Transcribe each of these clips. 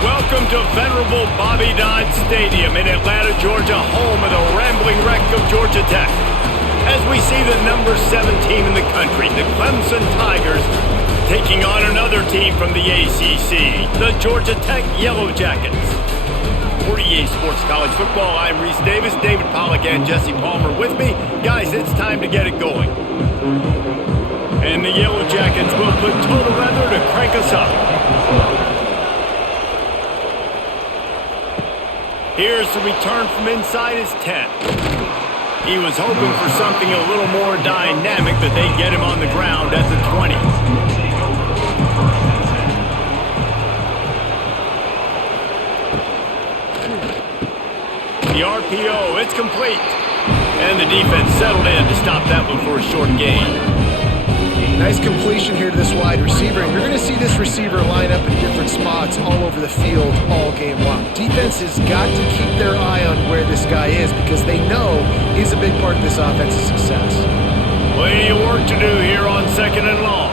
Welcome to venerable Bobby Dodd Stadium in Atlanta, Georgia, home of the rambling wreck of Georgia Tech. As we see the number 7 team in the country, the Clemson Tigers, taking on another team from the ACC, the Georgia Tech Yellow Jackets. For EA Sports College Football, I'm Reese Davis, David Pollack, and Jesse Palmer with me. Guys, it's time to get it going. And the Yellow Jackets will put total weather to crank us up. Here's the return from inside his 10. He was hoping for something a little more dynamic, that they'd get him on the ground at the 20. The RPO, it's complete. And the defense settled in to stop that one for a short gain. Nice completion here to this wide receiver, and you're going to see this receiver line up in different spots all over the field all game long. Defense has got to keep their eye on where this guy is because they know he's a big part of this offense's success. Plenty of work to do here on 2nd and long.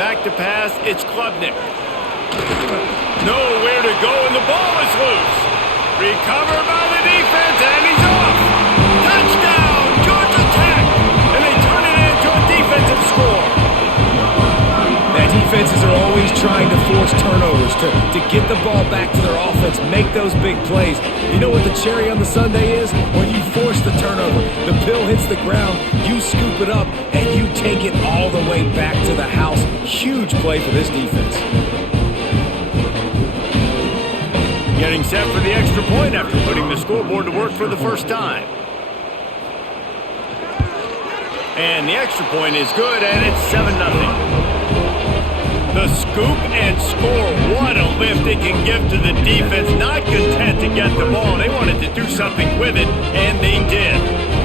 Back to pass, it's Klubnik. Nowhere to go, and the ball is loose. Recovered by the defense, and he's off. Touchdown, Georgia Tech! And they turn it into a defensive score. That defenses are always trying to force turnovers to get the ball back to their offense, make those big plays. You know what the cherry on the sundae is? When you force the turnover, the pill hits the ground, you scoop it up, and you take it all the way back to the house. Huge play for this defense. Getting set for the extra point after putting the scoreboard to work for the first time. And the extra point is good, and it's 7-0. The scoop and score. What a lift it can give to the defense. Not content to get the ball. They wanted to do something with it, and they did.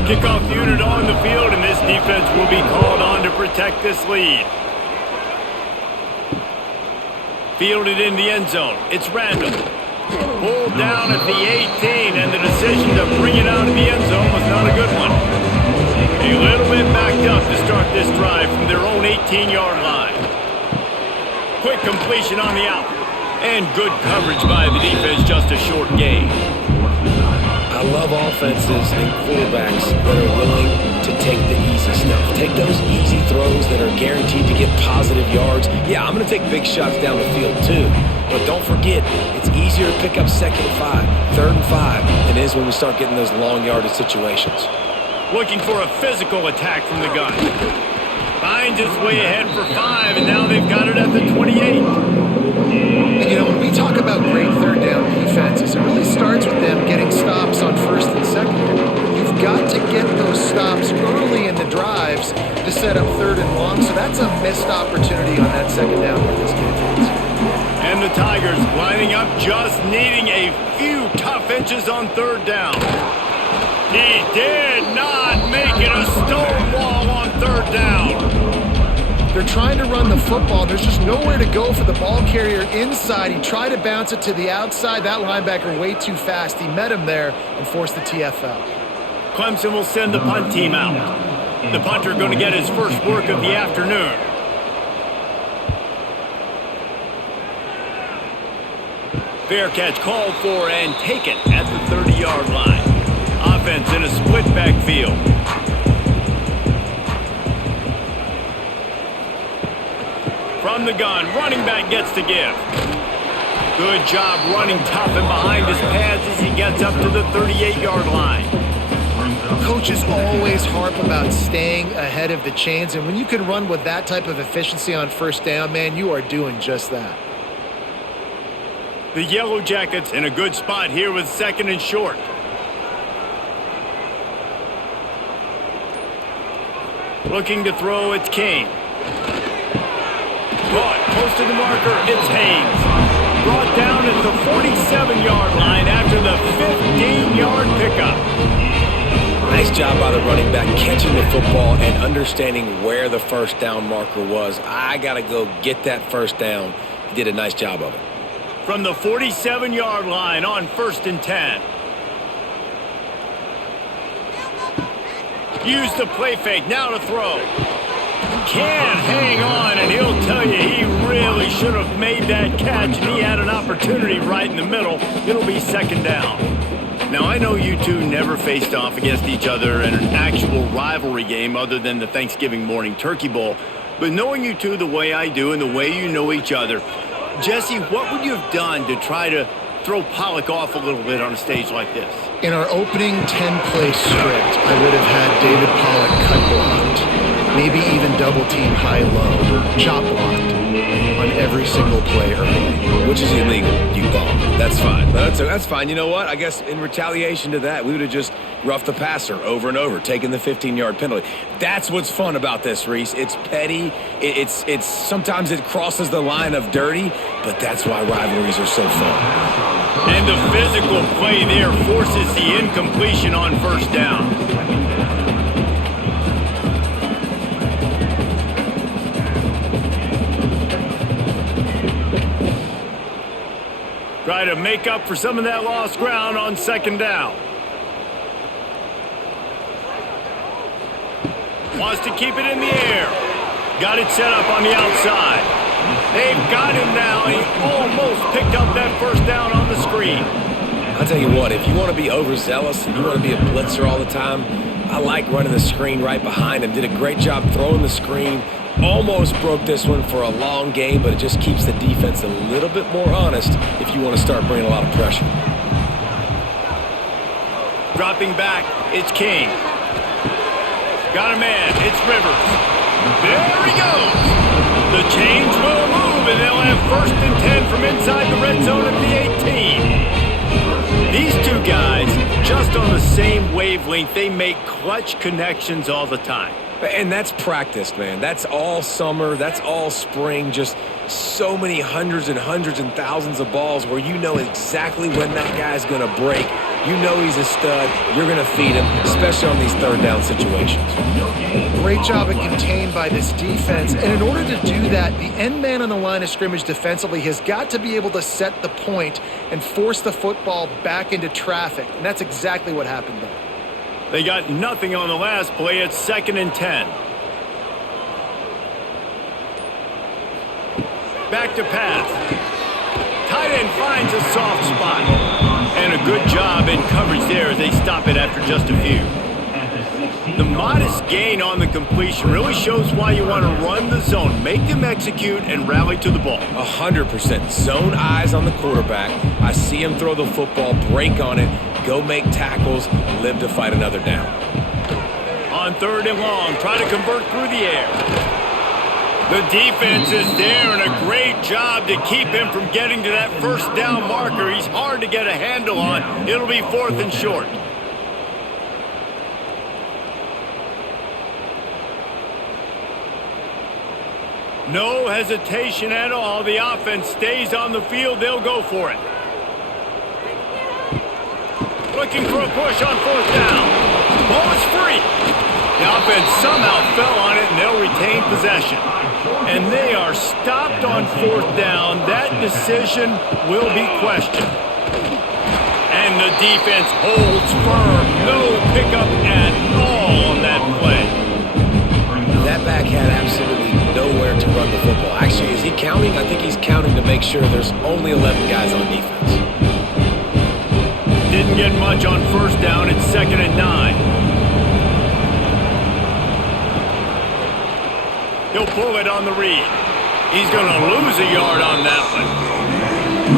Kickoff unit on the field, and this defense will be called on to protect this lead. Fielded in the end zone. It's Randall. Pulled down at the 18, and the decision to bring it out of the end zone was not a good one. A little bit backed up to start this drive from their own 18-yard line. Quick completion on the out. And good coverage by the defense, just a short gain. I love offenses and quarterbacks that are willing to take the easy stuff. Take those easy throws that are guaranteed to get positive yards. Yeah, I'm going to take big shots down the field too. But don't forget, it's easier to pick up 2nd and 5, 3rd and 5 than it is when we start getting those long yardage situations. Looking for a physical attack from the gun. Finds his way ahead for 5, and now they've got it at the 28. And you know, when we talk about great third down defenses, it really starts with them getting stops on 1st and 2nd. You've got to get those stops early in the drives to set up 3rd and long, so that's a missed opportunity on that 2nd down by this defense. And the Tigers lining up, just needing a few tough inches on 3rd down. He did not make it a stone wall on 3rd down. They're trying to run the football. There's just nowhere to go for the ball carrier inside. He tried to bounce it to the outside. That linebacker way too fast. He met him there and forced the TFL. Clemson will send the punt team out. The punter going to get his first work of the afternoon. Fair catch called for and taken at the 30-yard line. Offense in a split backfield. From the gun, running back gets to give. Good job running tough and behind his pads as he gets up to the 38-yard line. Coaches always harp about staying ahead of the chains, and when you can run with that type of efficiency on 1st down, man, you are doing just that. The Yellow Jackets in a good spot here with 2nd and short. Looking to throw, it's Kane. Caught close to the marker, it's Haynes. Brought down at the 47-yard line after the 15-yard pickup. Nice job by the running back catching the football and understanding where the 1st down marker was. I got to go get that 1st down. He did a nice job of it. From the 47-yard line on 1st and 10. Use the play fake, now to throw. Can't hang on, and he'll tell you he really really should have made that catch, and he had an opportunity right in the middle. It'll be second down. Now, I know you two never faced off against each other in an actual rivalry game other than the Thanksgiving morning Turkey Bowl. But knowing you two the way I do and the way you know each other, Jesse, what would you have done to try to throw Pollock off a little bit on a stage like this? In our opening 10-play script, I would have had David Pollock cut blocked, maybe even double-team high-low, chop blocked on every single play early. Which is illegal, you bum. That's fine. That's fine. You know what? I guess in retaliation to that, we would have just roughed the passer over and over, taking the 15-yard penalty. That's what's fun about this, Reese. It's petty. It's sometimes it crosses the line of dirty, but that's why rivalries are so fun. And the physical play there forces the incompletion on first down. Try to make up for some of that lost ground on second down. Wants to keep it in the air. Got it set up on the outside. They've got him now. He almost picked up that first down on the screen. I'll tell you what, if you want to be overzealous and you want to be a blitzer all the time, I like running the screen right behind him. Did a great job throwing the screen. Almost broke this one for a long game, but it just keeps the defense a little bit more honest if you want to start bringing a lot of pressure. Dropping back, it's King. Got a man, it's Rivers. There he goes. The chains will move, and they'll have 1st and 10 from inside the red zone at the 18. These two guys, just on the same wavelength, they make clutch connections all the time. And that's practiced, man. That's all summer. That's all spring. Just so many hundreds and thousands of balls where you know exactly when that guy's going to break. You know he's a stud. You're going to feed him, especially on these third down situations. Great job of contained by this defense. And in order to do that, the end man on the line of scrimmage defensively has got to be able to set the point and force the football back into traffic. And that's exactly what happened there. They got nothing on the last play. It's 2nd and 10. Back to pass. Tight end finds a soft spot. And a good job in coverage there as they stop it after just a few. The modest gain on the completion really shows why you want to run the zone. Make them execute and rally to the ball. 100%. Zone eyes on the quarterback. I see him throw the football, break on it, go make tackles, live to fight another down. On 3rd and long, try to convert through the air. The defense is there, and a great job to keep him from getting to that first down marker. He's hard to get a handle on. It'll be 4th and short. No hesitation at all. The offense stays on the field. They'll go for it. Looking for a push on 4th down. Ball is free. The offense somehow fell on it, and they'll retain possession. And they are stopped on 4th down. That decision will be questioned. And the defense holds firm. No pickup at all on that play. That back had absolutely nowhere to run the football. Actually, is he counting? I think he's counting to make sure there's only 11 guys on defense. Didn't get much on 1st down. It's 2nd and 9. He'll pull it on the read. He's going to lose a yard on that one.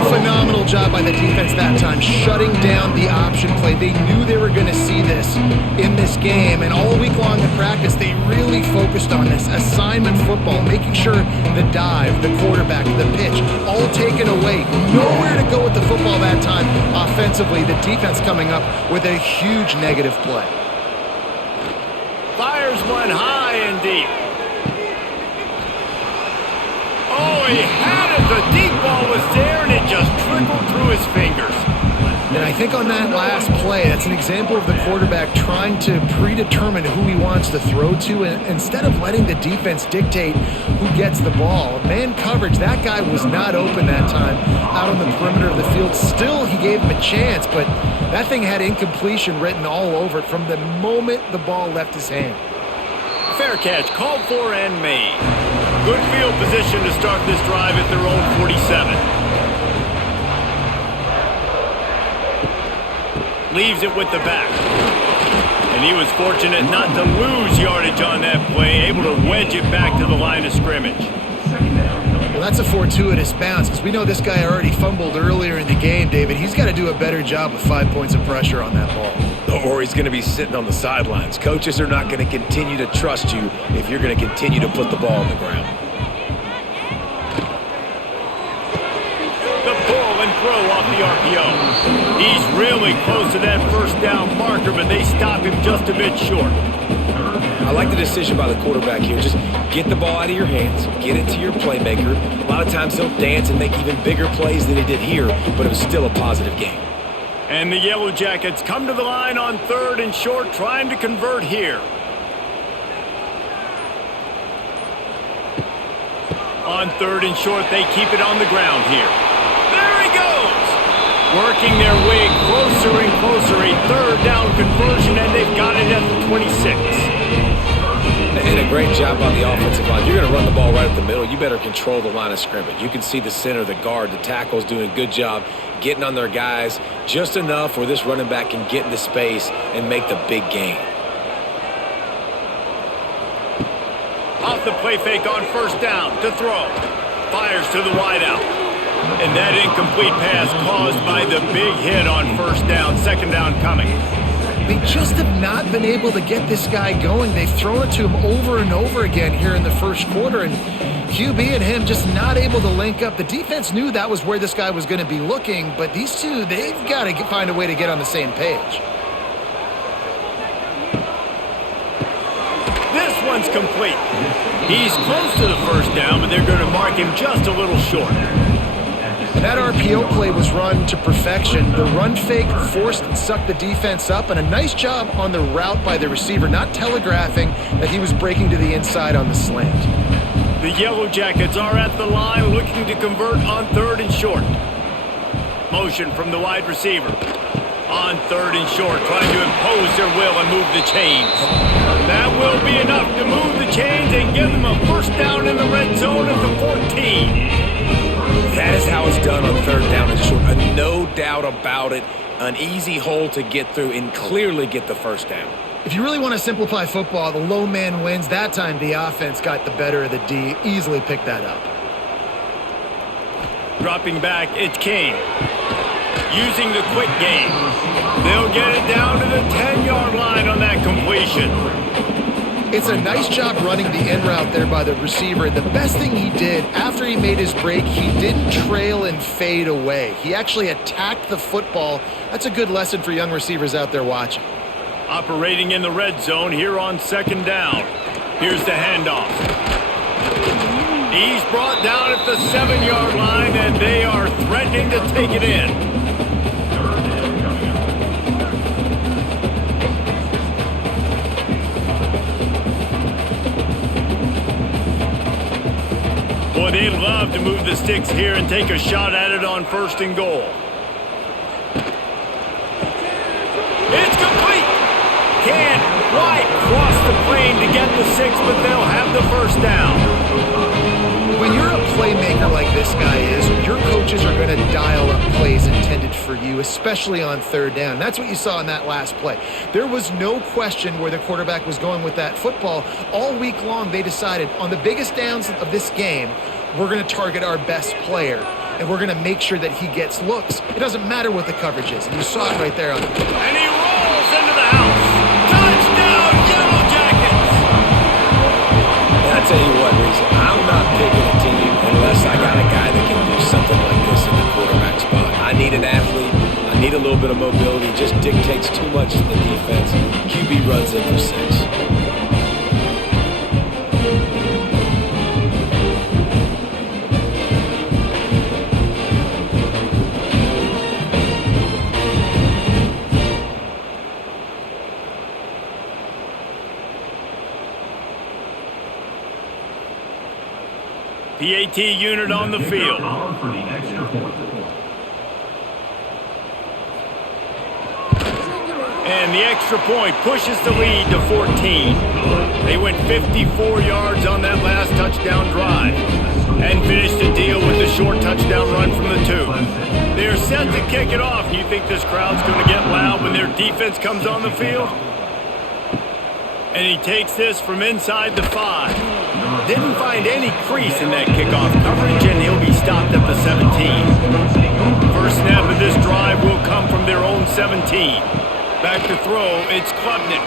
Phenomenal job by the defense that time, shutting down the option play. They knew they were going to see this in this game, and all week long in practice, they really focused on this assignment football, making sure the dive, the quarterback, the pitch, all taken away. Nowhere to go with the football that time offensively. The defense coming up with a huge negative play. Fires one high and deep. Oh, he had it. The deep ball was there, and it just trickled through his fingers. And I think on that last play, that's an example of the quarterback trying to predetermine who he wants to throw to, and instead of letting the defense dictate who gets the ball. Man coverage, that guy was not open that time out on the perimeter of the field. Still, he gave him a chance, but that thing had incompletion written all over it from the moment the ball left his hand. Fair catch, called for and made. Good field position to start this drive at their own 47. Leaves it with the back. And he was fortunate not to lose yardage on that play, able to wedge it back to the line of scrimmage. Well, that's a fortuitous bounce because we know this guy already fumbled earlier in the game, David. He's got to do a better job with 5 points of pressure on that ball. Or he's going to be sitting on the sidelines. Coaches are not going to continue to trust you if you're going to continue to put the ball on the ground. The pull and throw off the RPO. He's really close to that first down marker, but they stop him just a bit short. I like the decision by the quarterback here. Just get the ball out of your hands, get it to your playmaker. A lot of times he'll dance and make even bigger plays than he did here, but it was still a positive game. And the Yellow Jackets come to the line on 3rd and short, trying to convert here. On 3rd and short, they keep it on the ground here. There he goes! Working their way closer and closer, a 3rd down conversion, and they've got it at the 26. And a great job on the offensive line. You're going to run the ball right up the middle. You better control the line of scrimmage. You can see the center, the guard, the tackle's doing a good job getting on their guys just enough where this running back can get into space and make the big gain. Off the play fake on 1st down to throw. Fires to the wideout. And that incomplete pass caused by the big hit on 1st down. 2nd down coming. They just have not been able to get this guy going. They've thrown it to him over and over again here in the 1st quarter, and QB and him just not able to link up. The defense knew that was where this guy was going to be looking, but these two, they've got to find a way to get on the same page. This one's complete. He's close to the 1st down, but they're going to mark him just a little short. And that RPO play was run to perfection. The run fake forced and sucked the defense up, and a nice job on the route by the receiver, not telegraphing that he was breaking to the inside on the slant. The Yellow Jackets are at the line looking to convert on 3rd and short. Motion from the wide receiver. On 3rd and short, trying to impose their will and move the chains. That will be enough to move the chains and give them a 1st down in the red zone at the 14. That is how it's done on 3rd down and short. No doubt about it. An easy hole to get through and clearly get the 1st down. If you really want to simplify football, the low man wins. That time the offense got the better of the D. Easily picked that up. Dropping back, it's Kane. Using the quick game. They'll get it down to the 10-yard line on that completion. It's a nice job running the in route there by the receiver. And the best thing he did after he made his break, he didn't trail and fade away. He actually attacked the football. That's a good lesson for young receivers out there watching. Operating in the red zone here on 2nd down. Here's the handoff. He's brought down at the 7-yard line, and they are threatening to take it in. Boy, they love to move the sticks here and take a shot at it on 1st and goal. It's complete. Can't quite cross the plane to get the 6, but they'll have the 1st down. When you're a playmaker like this guy is, your coaches are going to dial up plays intended for you, especially on 3rd down. That's what you saw in that last play. There was no question where the quarterback was going with that football. All week long, they decided on the biggest downs of this game, we're going to target our best player, and we're going to make sure that he gets looks. It doesn't matter what the coverage is. And you saw it right there on the field. And he rolls into the house. Touchdown, Yellow Jackets! And I tell you what, Reese, I'm not picking a team unless I got a guy that can do something like this in the quarterback spot. I need an athlete. I need a little bit of mobility. It just dictates too much to the defense. QB runs in for 6. PAT unit on the field. And the extra point pushes the lead to 14. They went 54 yards on that last touchdown drive and finished the deal with the short touchdown run from the 2. They're set to kick it off. You think this crowd's going to get loud when their defense comes on the field? And he takes this from inside the 5. Didn't find any crease in that kickoff coverage, and he'll be stopped at the 17. First snap of this drive will come from their own 17. Back to throw, it's Klubnik.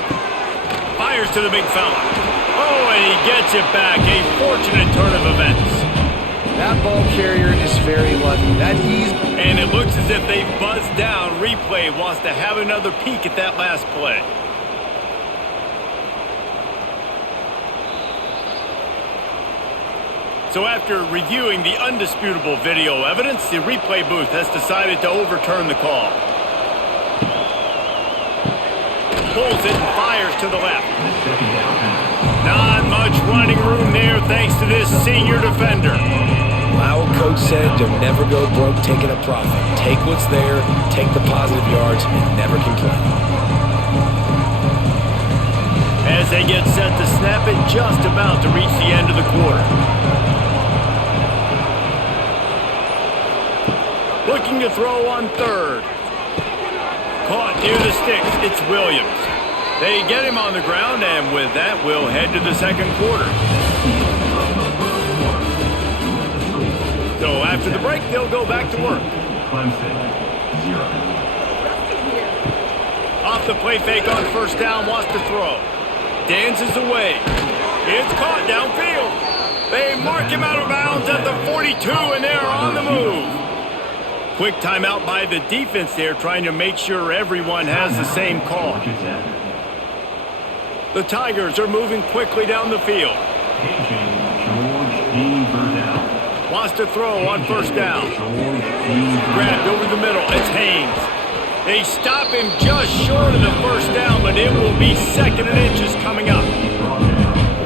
Fires to the big fella. Oh, and he gets it back. A fortunate turn of events. That ball carrier is very lucky. And it looks as if they've buzzed down. Replay wants to have another peek at that last play. So after reviewing the undisputable video evidence, the replay booth has decided to overturn the call. Pulls it and fires to the left. Not much running room there thanks to this senior defender. My old coach said you'll never go broke taking a profit. Take what's there, take the positive yards, and never complain. As they get set to snap it, just about to reach the end of the quarter. Looking to throw on third. Caught near the sticks, it's Williams. They get him on the ground, and with that, we'll head to the second quarter. So after the break, they'll go back to work. Clemson, 0. Off the play fake on first down, wants to throw. Dances away. It's caught downfield. They mark him out of bounds at the 42, and they're on the move. Quick timeout by the defense there, trying to make sure everyone has the same call. The Tigers are moving quickly down the field. Wants to throw on first down. Grabbed over the middle. It's Haynes. They stop him just short of the first down, but it will be second and inches coming up.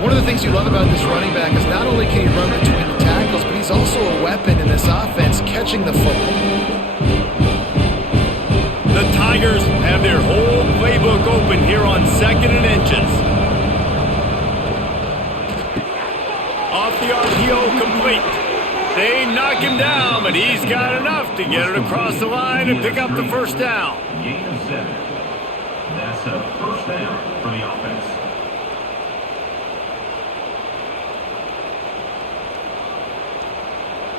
One of the things you love about this running back is not only can he run between the tackles, but he's also a weapon in this offense catching the football. The Tigers have their whole playbook open here on second and inches. Off the RPO, complete. They knock him down, but he's got enough to get it across the line and pick up the first down. Gain of 7. That's a first down for the offense.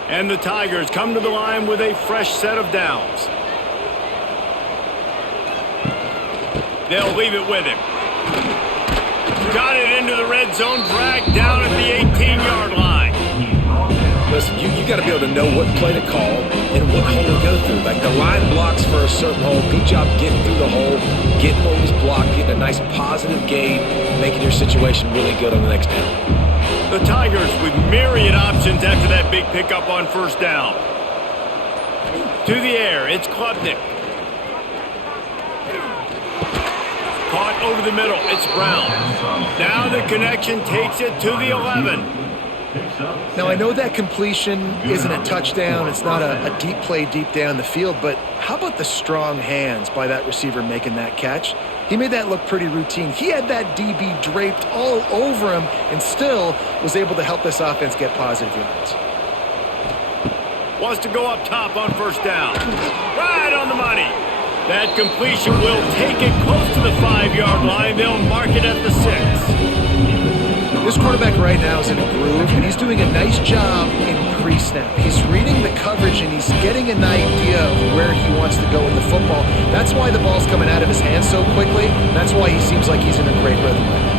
And the Tigers come to the line with a fresh set of downs. They'll leave it with him. Got it into the red zone, dragged down at the 18-yard line. Listen, you got to be able to know what play to call and what hole to go through. Like the line blocks for a certain hole. Good job getting through the hole, getting what was blocked, getting a nice positive gain, making your situation really good on the next down. The Tigers with myriad options after that big pickup on first down. To the air, it's Klubnik. Caught over the middle, it's Brown. Now the connection takes it to the 11. Now, I know that completion isn't a touchdown. It's not a deep play deep down the field, but how about the strong hands by that receiver making that catch? He made that look pretty routine. He had that DB draped all over him and still was able to help this offense get positive yards. Wants to go up top on first down. Right on the money. That completion will take it close to the 5-yard line. They'll mark it at the 6. This quarterback right now is in a groove, and he's doing a nice job in pre-snap. He's reading the coverage, and he's getting an idea of where he wants to go with the football. That's why the ball's coming out of his hands so quickly. That's why he seems like he's in a great rhythm right now.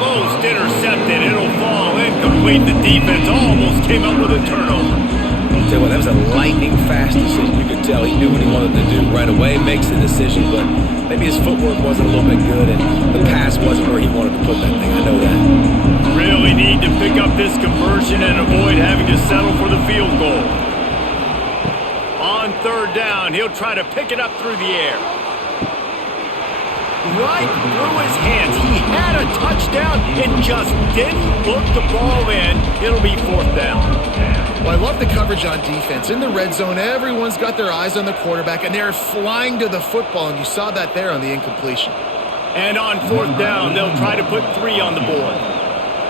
Almost intercepted. It'll fall incomplete. The defense almost came up with a turnover. Tell you what, that was a lightning fast decision. You could tell he knew what he wanted to do right away, makes the decision, but maybe his footwork wasn't a little bit good and the pass wasn't where he wanted to put that thing. I know that. Really need to pick up this conversion and avoid having to settle for the field goal. On third down, he'll try to pick it up through the air. Right through his hands. He had a touchdown and just didn't look the ball in. It'll be fourth down. Well, I love the coverage on defense. In the red zone, everyone's got their eyes on the quarterback, and they're flying to the football, and you saw that there on the incompletion. And on 4th down, they'll try to put 3 on the board.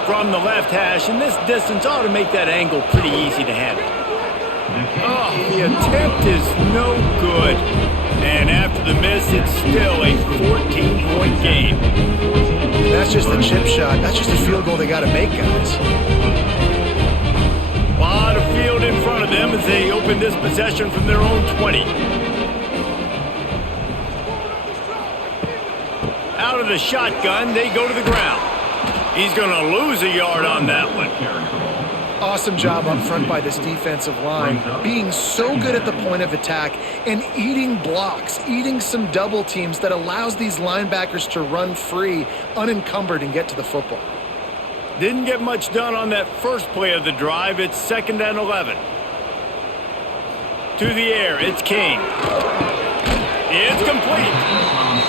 From the left hash, and this distance ought to make that angle pretty easy to handle. Oh, the attempt is no good. And after the miss, it's still a 14-point game. That's just a chip shot. That's just a field goal they got to make, guys. A lot of field in front of them as they open this possession from their own 20. Out of the shotgun, they go to the ground. He's going to lose a yard on that one. Awesome job up front by this defensive line, being so good at the point of attack and eating blocks, eating some double teams that allows these linebackers to run free, unencumbered, and get to the football. Didn't get much done on that first play of the drive. It's 2nd and 11. To the air, it's King. It's complete.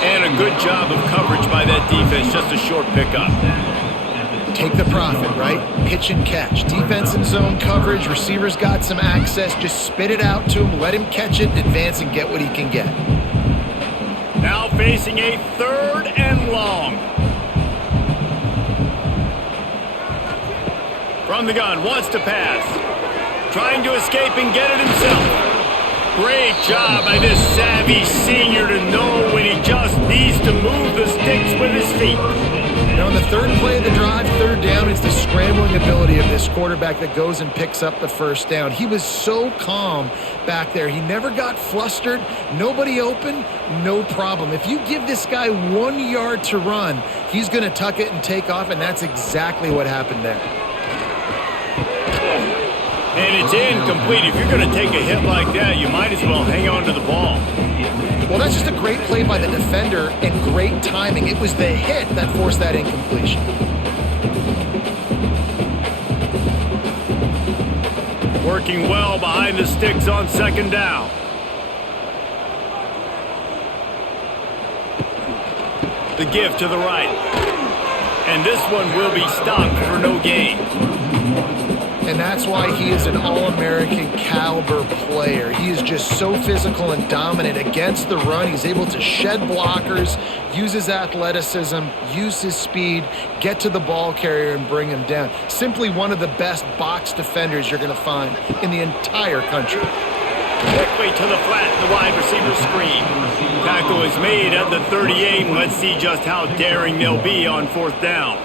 And a good job of coverage by that defense, just a short pickup. Take the profit, right? Pitch and catch. Defense and zone coverage. Receivers got some access. Just spit it out to him. Let him catch it, advance, and get what he can get. Now facing a 3rd and long. From the gun, wants to pass. Trying to escape and get it himself. Great job by this savvy senior to know when he just needs to move the sticks with his feet. Now, on the 3rd play of the drive, 3rd down, it's the scrambling ability of this quarterback that goes and picks up the 1st down. He was so calm back there. He never got flustered. Nobody open, no problem. If you give this guy 1 yard to run, he's going to tuck it and take off, and that's exactly what happened there. And it's incomplete. If you're going to take a hit like that, you might as well hang on to the ball. Well, that's just a great play by the defender and great timing. It was the hit that forced that incompletion. Working well behind the sticks on 2nd down. The give to the right. And this one will be stopped for no gain. And that's why he is an All-American caliber player. He is just so physical and dominant against the run. He's able to shed blockers, use his athleticism, use his speed, get to the ball carrier and bring him down. Simply one of the best box defenders you're going to find in the entire country. Quickly to the flat, the wide receiver screen. Tackle is made at the 38, and let's see just how daring they'll be on 4th down.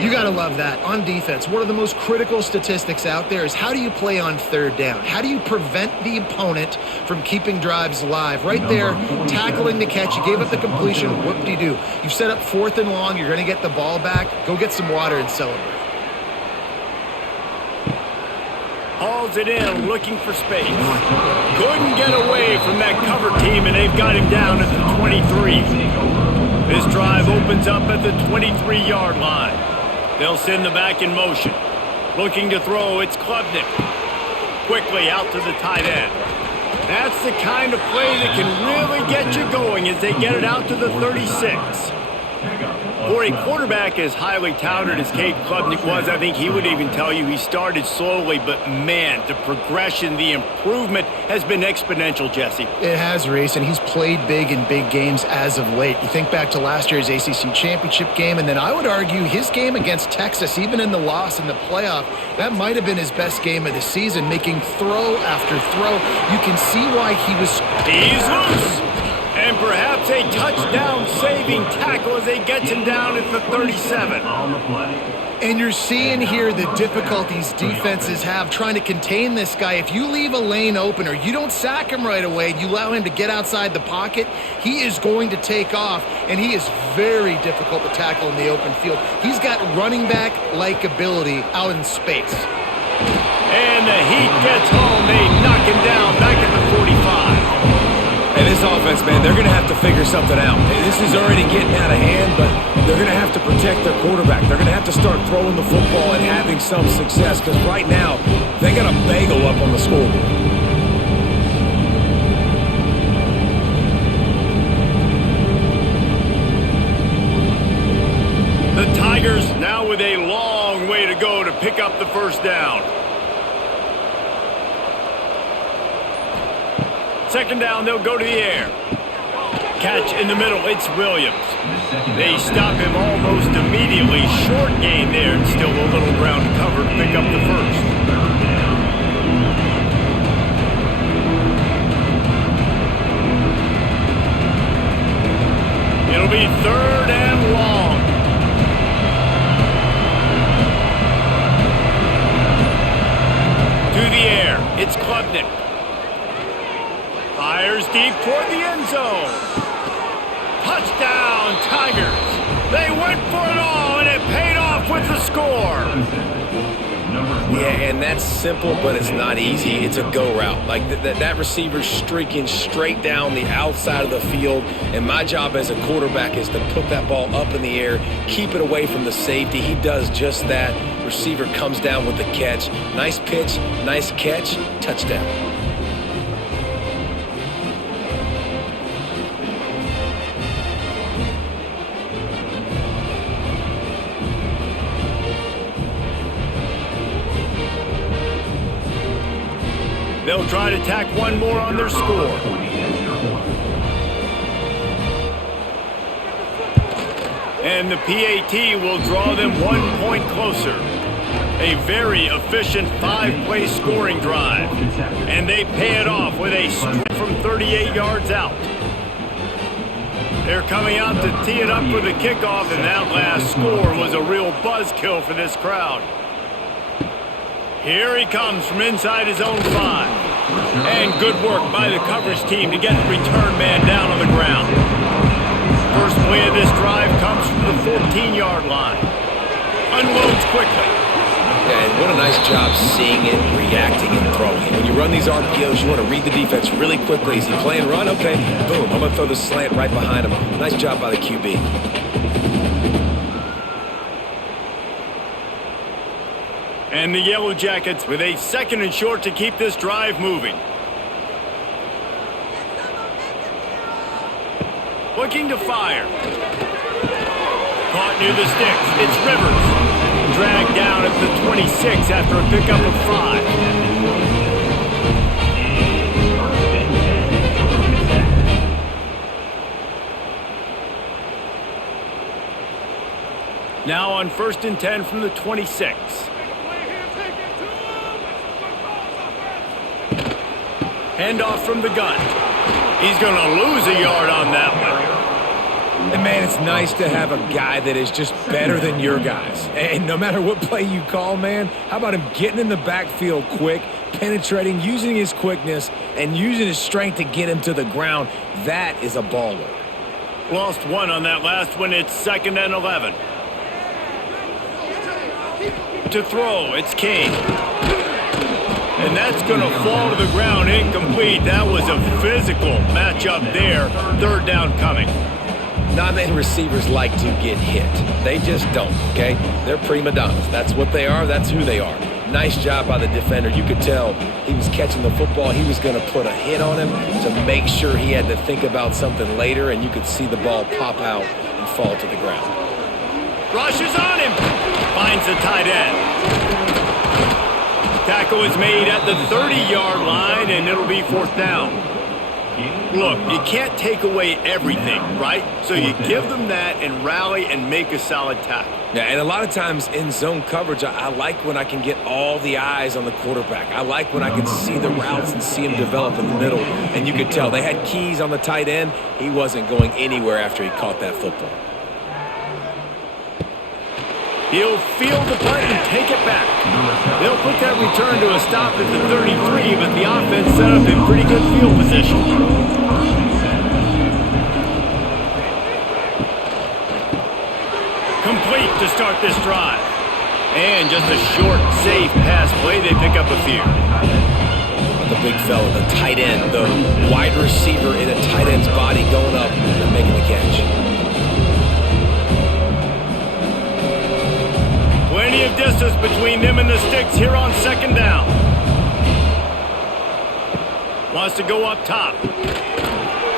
You got to love that. On defense, one of the most critical statistics out there is how do you play on 3rd down? How do you prevent the opponent from keeping drives alive? Right there, tackling the catch. You gave up the completion. Whoop-de-doo. You've set up 4th and long. You're going to get the ball back. Go get some water and celebrate. Hauls it in, looking for space. Couldn't get away from that cover team, and they've got him down at the 23. This drive opens up at the 23-yard line. They'll send the back in motion. Looking to throw, it's Klubnik. Quickly out to the tight end. That's the kind of play that can really get you going as they get it out to the 36. For a quarterback as highly touted as Cade Klubnik was, I think he would even tell you he started slowly, but man, the progression, the improvement has been exponential, Jesse. It has, Reese, and he's played big in big games as of late. You think back to last year's ACC championship game, and then I would argue his game against Texas, even in the loss in the playoff, that might have been his best game of the season, making throw after throw. You can see why he was... He's loose! And perhaps a touchdown-saving tackle as they get him down at the 37. And you're seeing here the difficulties defenses have trying to contain this guy. If you leave a lane open or you don't sack him right away and you allow him to get outside the pocket, he is going to take off, and he is very difficult to tackle in the open field. He's got running back-like ability out in space. And the heat gets home. They knock him down back at the 45. And this offense, man, they're going to have to figure something out. This is already getting out of hand, but they're going to have to protect their quarterback. They're going to have to start throwing the football and having some success, because right now, they got a bagel up on the scoreboard. The Tigers now with a long way to go to pick up the 1st down. second down, they'll go to the air. Catch in the middle, it's Williams. They stop him almost immediately. Short gain there, and still a little ground covered to pick up the first. It'll be third and long. To the air, it's Klubnik. Fires deep toward the end zone. Touchdown, Tigers. They went for it all, and it paid off with the score. Yeah, and that's simple, but it's not easy. It's a go route. Like that receiver's streaking straight down the outside of the field, and my job as a quarterback is to put that ball up in the air, keep it away from the safety. He does just that. Receiver comes down with the catch. Nice pitch, nice catch, touchdown. They'll try to tack one more on their score. And the PAT will draw them 1 point closer. A very efficient 5-play scoring drive. And they pay it off with a strike from 38 yards out. They're coming out to tee it up for the kickoff, and that last score was a real buzzkill for this crowd. Here he comes from inside his own 5. And good work by the coverage team to get the return man down on the ground. First play of this drive comes from the 14-yard line. Unloads quickly. Yeah, and what a nice job seeing it, reacting, and throwing. When you run these RPOs, you want to read the defense really quickly. Is he playing run? Okay, boom. I'm going to throw the slant right behind him. Nice job by the QB. And the Yellow Jackets with a second and short to keep this drive moving. Looking to fire. Caught near the sticks. It's Rivers. Dragged down at the 26 after a pickup of 5. Now on 1st and 10 from the 26. Handoff from the gun. He's going to lose a yard on that one. And, man, it's nice to have a guy that is just better than your guys. And no matter what play you call, man, how about him getting in the backfield quick, penetrating, using his quickness, and using his strength to get him to the ground? That is a baller. Lost 1 on that last one. It's 2nd and 11. To throw, it's Kane. And that's going to fall to the ground incomplete. That was a physical matchup there. 3rd down coming. Not many receivers like to get hit. They just don't, okay? They're prima donnas. That's what they are. That's who they are. Nice job by the defender. You could tell he was catching the football. He was going to put a hit on him to make sure he had to think about something later, and you could see the ball pop out and fall to the ground. Rushes on him. Finds the tight end. Tackle is made at the 30-yard line, and it'll be 4th down. Look, you can't take away everything, right? So you give them that and rally and make a solid tackle. Yeah, and a lot of times in zone coverage, I like when I can get all the eyes on the quarterback. I like when I can see the routes and see him develop in the middle. And you could tell they had keys on the tight end. He wasn't going anywhere after he caught that football. He'll field the punt and take it back. They'll put that return to a stop at the 33, but the offense set up in pretty good field position. Complete to start this drive. And just a short, safe pass play. They pick up a few. The big fella, the tight end, the wide receiver in a tight end's body going up and making the catch. Plenty of distance between them and the sticks here on 2nd down. Wants to go up top.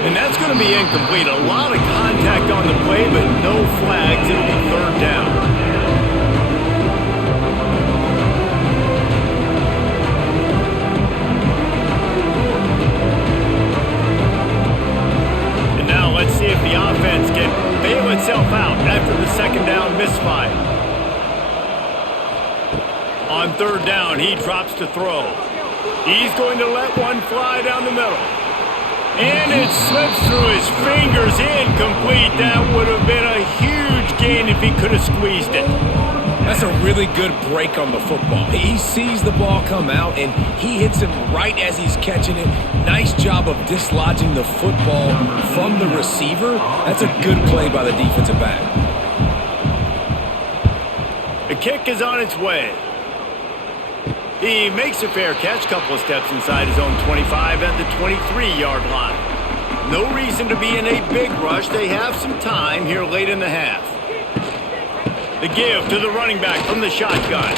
And that's going to be incomplete. A lot of contact on the play, but no flags. It'll be 3rd down. On third down, he drops to throw. He's going to let one fly down the middle. And it slips through his fingers, incomplete. That would have been a huge gain if he could have squeezed it. That's a really good break on the football. He sees the ball come out, and he hits him right as he's catching it. Nice job of dislodging the football from the receiver. That's a good play by the defensive back. The kick is on its way. He makes a fair catch, couple of steps inside his own 25 at the 23-yard line. No reason to be in a big rush. They have some time here late in the half. The give to the running back from the shotgun.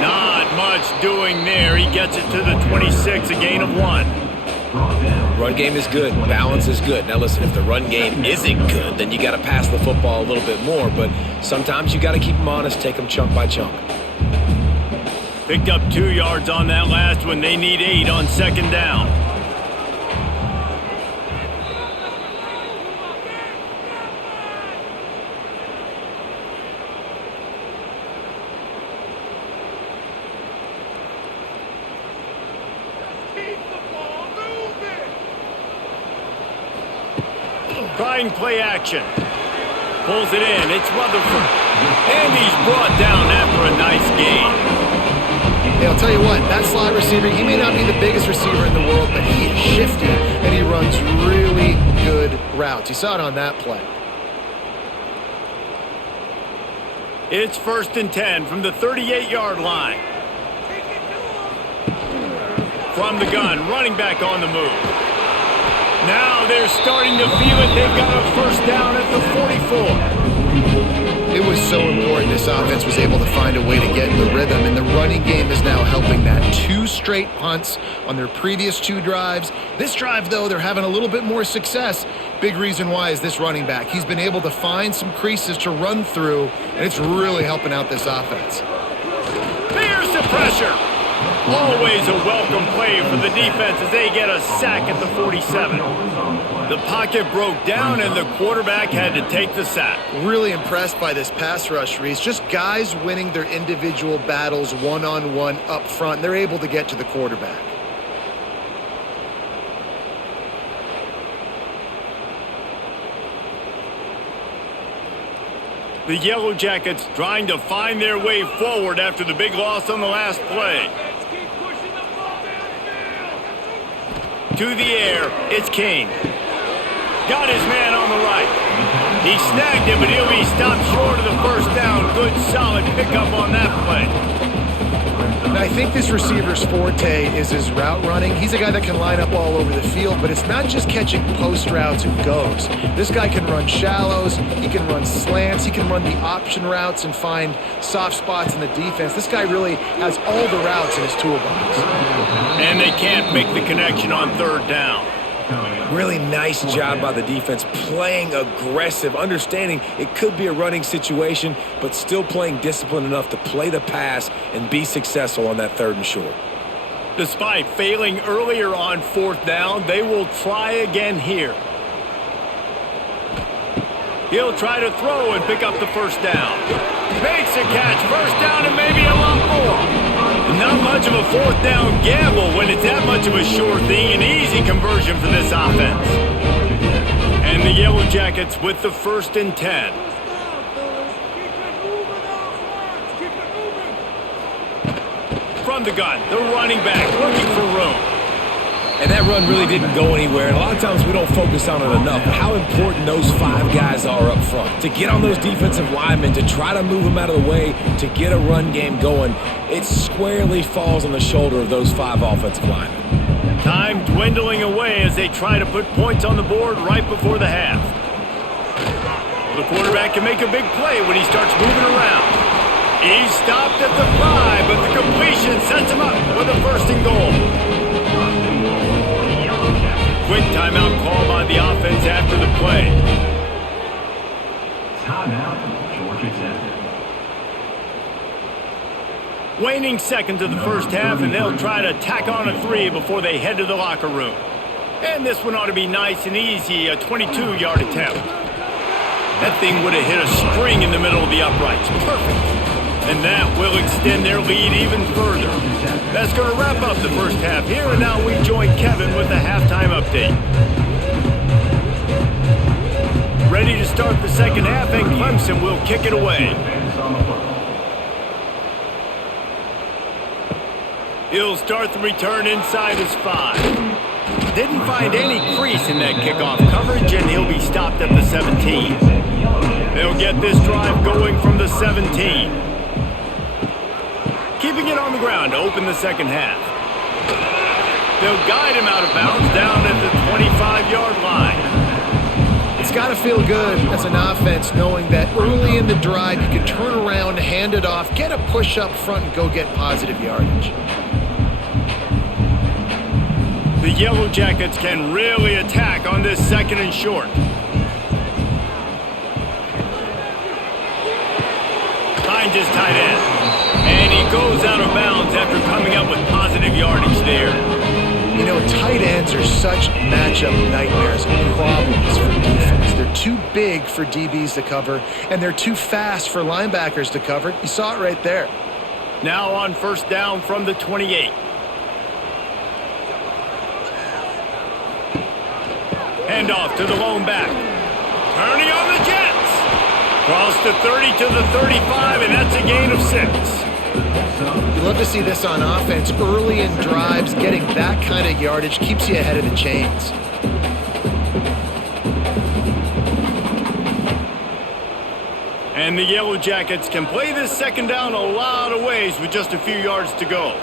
Not much doing there. He gets it to the 26, a gain of 1. Run game is good. Balance is good. Now listen, if the run game isn't good, then you got to pass the football a little bit more. But sometimes you got to keep them honest, take them chunk by chunk. Picked up 2 yards on that last one. They need 8 on second down. Trying play action. Pulls it in. It's Rutherford. And he's brought down after a nice gain. Hey, I'll tell you what, that slot receiver, he may not be the biggest receiver in the world, but he is shifty, and he runs really good routes. You saw it on that play. It's 1st and 10 from the 38-yard line. From the gun, running back on the move. Now they're starting to feel it. They've got a first down at the 44. It was so important this offense was able to find a way to get in the rhythm, and the running game is now helping that. 2 straight punts on their previous 2 drives. This drive, though, they're having a little bit more success. Big reason why is this running back. He's been able to find some creases to run through, and it's really helping out this offense. Here's the pressure. Always a welcome play for the defense as they get a sack at the 47. The pocket broke down and the quarterback had to take the sack. Really impressed by this pass rush, Reese. Just guys winning their individual battles one-on-one up front. They're able to get to the quarterback. The Yellow Jackets trying to find their way forward after the big loss on the last play. To the air, it's King. Got his man on the right. He snagged it, but he'll be stopped short of the first down. Good, solid pickup on that play. Now, I think this receiver's forte is his route running. He's a guy that can line up all over the field, but it's not just catching post routes and goes. This guy can run shallows, he can run slants, he can run the option routes and find soft spots in the defense. This guy really has all the routes in his toolbox. And they can't make the connection on third down. Really nice job by the defense, playing aggressive, understanding it could be a running situation, but still playing disciplined enough to play the pass and be successful on that 3rd and short. Despite failing earlier on 4th down, they will try again here. He'll try to throw and pick up the first down. Makes a catch, first down and maybe a lot more. Not much of a 4th down gamble when it's that much of a sure thing. An easy conversion for this offense. And the Yellow Jackets with the 1st and 10. From the gun, the running back looking for room. And that run really didn't go anywhere. And a lot of times we don't focus on it enough. But how important those 5 guys are up front. To get on those defensive linemen, to try to move them out of the way, to get a run game going, it squarely falls on the shoulder of those 5 offensive linemen. Time dwindling away as they try to put points on the board right before the half. The quarterback can make a big play when he starts moving around. He's stopped at the 5, but the completion sets him up with a 1st and goal. Quick timeout call by the offense after the play. Timeout, Georgia Tech. Waning seconds of the first half, and they'll try to tack on a 3 before they head to the locker room. And this one ought to be nice and easy, a 22-yard attempt. That thing would have hit a string in the middle of the uprights. Perfect. And that will extend their lead even further. That's going to wrap up the first half here, and now we join Kevin with the halftime update. Ready to start the second half, and Clemson will kick it away. He'll start the return inside his 5. Didn't find any crease in that kickoff coverage, and he'll be stopped at the 17. They'll get this drive going from the 17. Keeping it on the ground to open the second half. They'll guide him out of bounds down at the 25-yard line. It's got to feel good as an offense knowing that early in the drive you can turn around, hand it off, get a push up front, and go get positive yardage. The Yellow Jackets can really attack on this second and short. Finds his tight end. And he goes out of bounds after coming up with positive yardage there. You know, tight ends are such matchup nightmares and problems for defense. They're too big for DBs to cover, and they're too fast for linebackers to cover. You saw it right there. Now on first down from the 28. Hand off to the lone back. Turning on the Jets. Cross the 30 to the 35, and that's a gain of 6. You love to see this on offense. Early in drives, getting that kind of yardage keeps you ahead of the chains. And the Yellow Jackets can play this second down a lot of ways with just a few yards to go.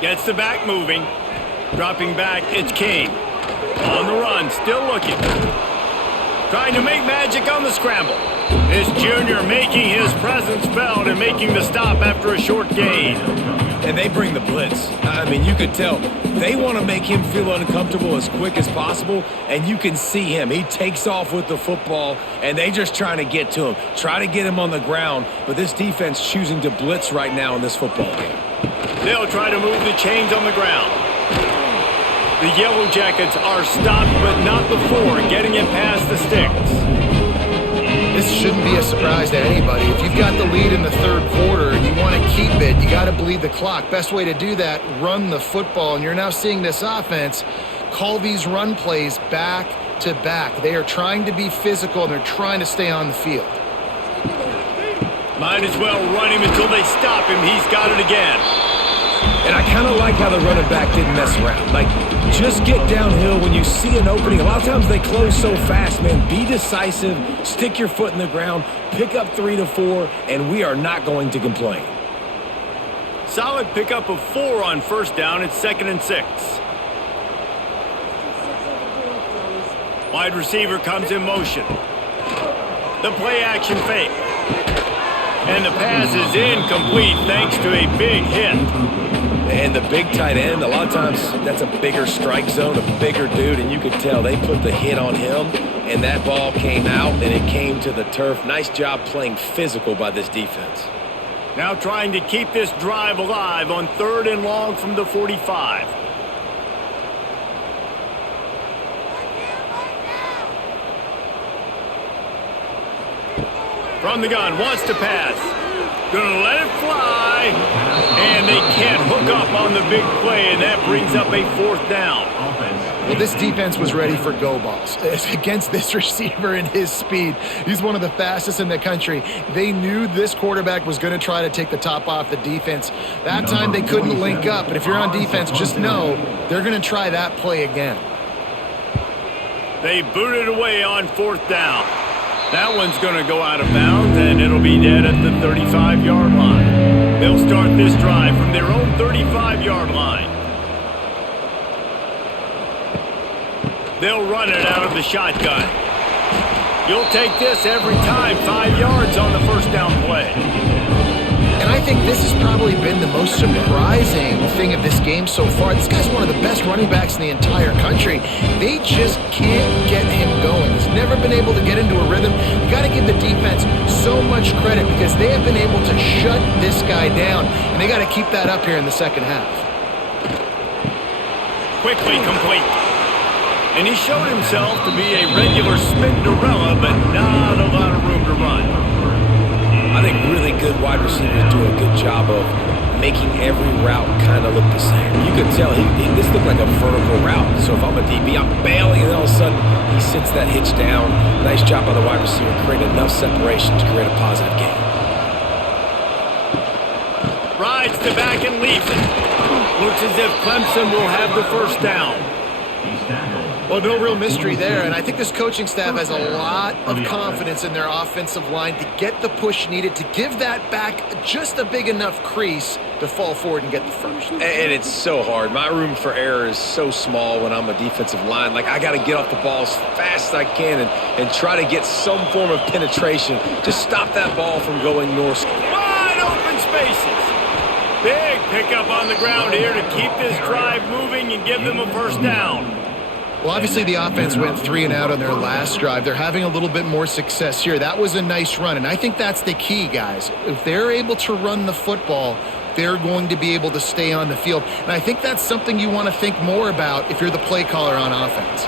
Gets the back moving. Dropping back, it's King. On the run, still looking. Trying to make magic on the scramble. This junior making his presence felt and making the stop after a short gain. And they bring the blitz. I mean, you could tell they want to make him feel uncomfortable as quick as possible, and you can see him. He takes off with the football, and they just trying to get to him, try to get him on the ground, but this defense choosing to blitz right now in this football game. They'll try to move the chains on the ground. The Yellow Jackets are stopped, but not before getting it past the sticks. This shouldn't be a surprise to anybody. If you've got the lead in the third quarter and you want to keep it, you got to bleed the clock. Best way to do that, run the football. And you're now seeing this offense call these run plays back to back. They are trying to be physical, and they're trying to stay on the field. Might as well run him until they stop him. He's got it again. And I kind of like how the running back didn't mess around. Like, just get downhill when you see an opening. A lot of times they close so fast, man. Be decisive, stick your foot in the ground, pick up 3 to 4, and we are not going to complain. Solid pickup of 4 on first down. It's 2nd and 6. Wide receiver comes in motion. The play action fake. And the pass is incomplete thanks to a big hit. And the big tight end, a lot of times that's a bigger strike zone, a bigger dude, and you could tell they put the hit on him, and that ball came out, and it came to the turf. Nice job playing physical by this defense. Now trying to keep this drive alive on 3rd and long from the 45. From the gun, wants to pass. Gonna let it fly. And they can't hook up on the big play, and that brings up a 4th down. Well, this defense was ready for go balls. Against this receiver and his speed, he's one of the fastest in the country. They knew this quarterback was going to try to take the top off the defense. That time they couldn't link up, but if you're on defense, just know they're going to try that play again. They booted away on 4th down. That one's going to go out of bounds, and it'll be dead at the 35-yard line. They'll start this drive from their own 35-yard line. They'll run it out of the shotgun. You'll take this every time. 5 yards on the first down play. And I think this has probably been the most surprising thing of this game so far. This guy's one of the best running backs in the entire country. They just can't get him going. He's never been able to get into a rhythm. You got to give the defense so much credit because they have been able to shut this guy down, and they got to keep that up here in the second half. Quickly complete. And he showed himself to be a regular Spinderella, but not a lot of room to run. I think really good wide receivers do a good job of making every route kind of look the same. You could tell this looked like a vertical route. So if I'm a DB, I'm bailing, and all of a sudden he sits that hitch down. Nice job by the wide receiver, create enough separation to create a positive gain. Rides to back and leaves it. Looks as if Clemson will have the first down. Well, no real mystery there, and I think this coaching staff has a lot of confidence in their offensive line to get the push needed to give that back just a big enough crease to fall forward and get the first. And it's so hard. My room for error is so small when I'm a defensive line. Like, I got to get off the ball as fast as I can and try to get some form of penetration. Just stop that ball from going north. Wide open spaces. Big pickup on the ground here to keep this drive moving and give them a first down. Well, obviously the offense went 3 and out on their last drive. They're having a little bit more success here. That was a nice run, and I think that's the key, guys. If they're able to run the football, they're going to be able to stay on the field. And I think that's something you want to think more about if you're the play caller on offense.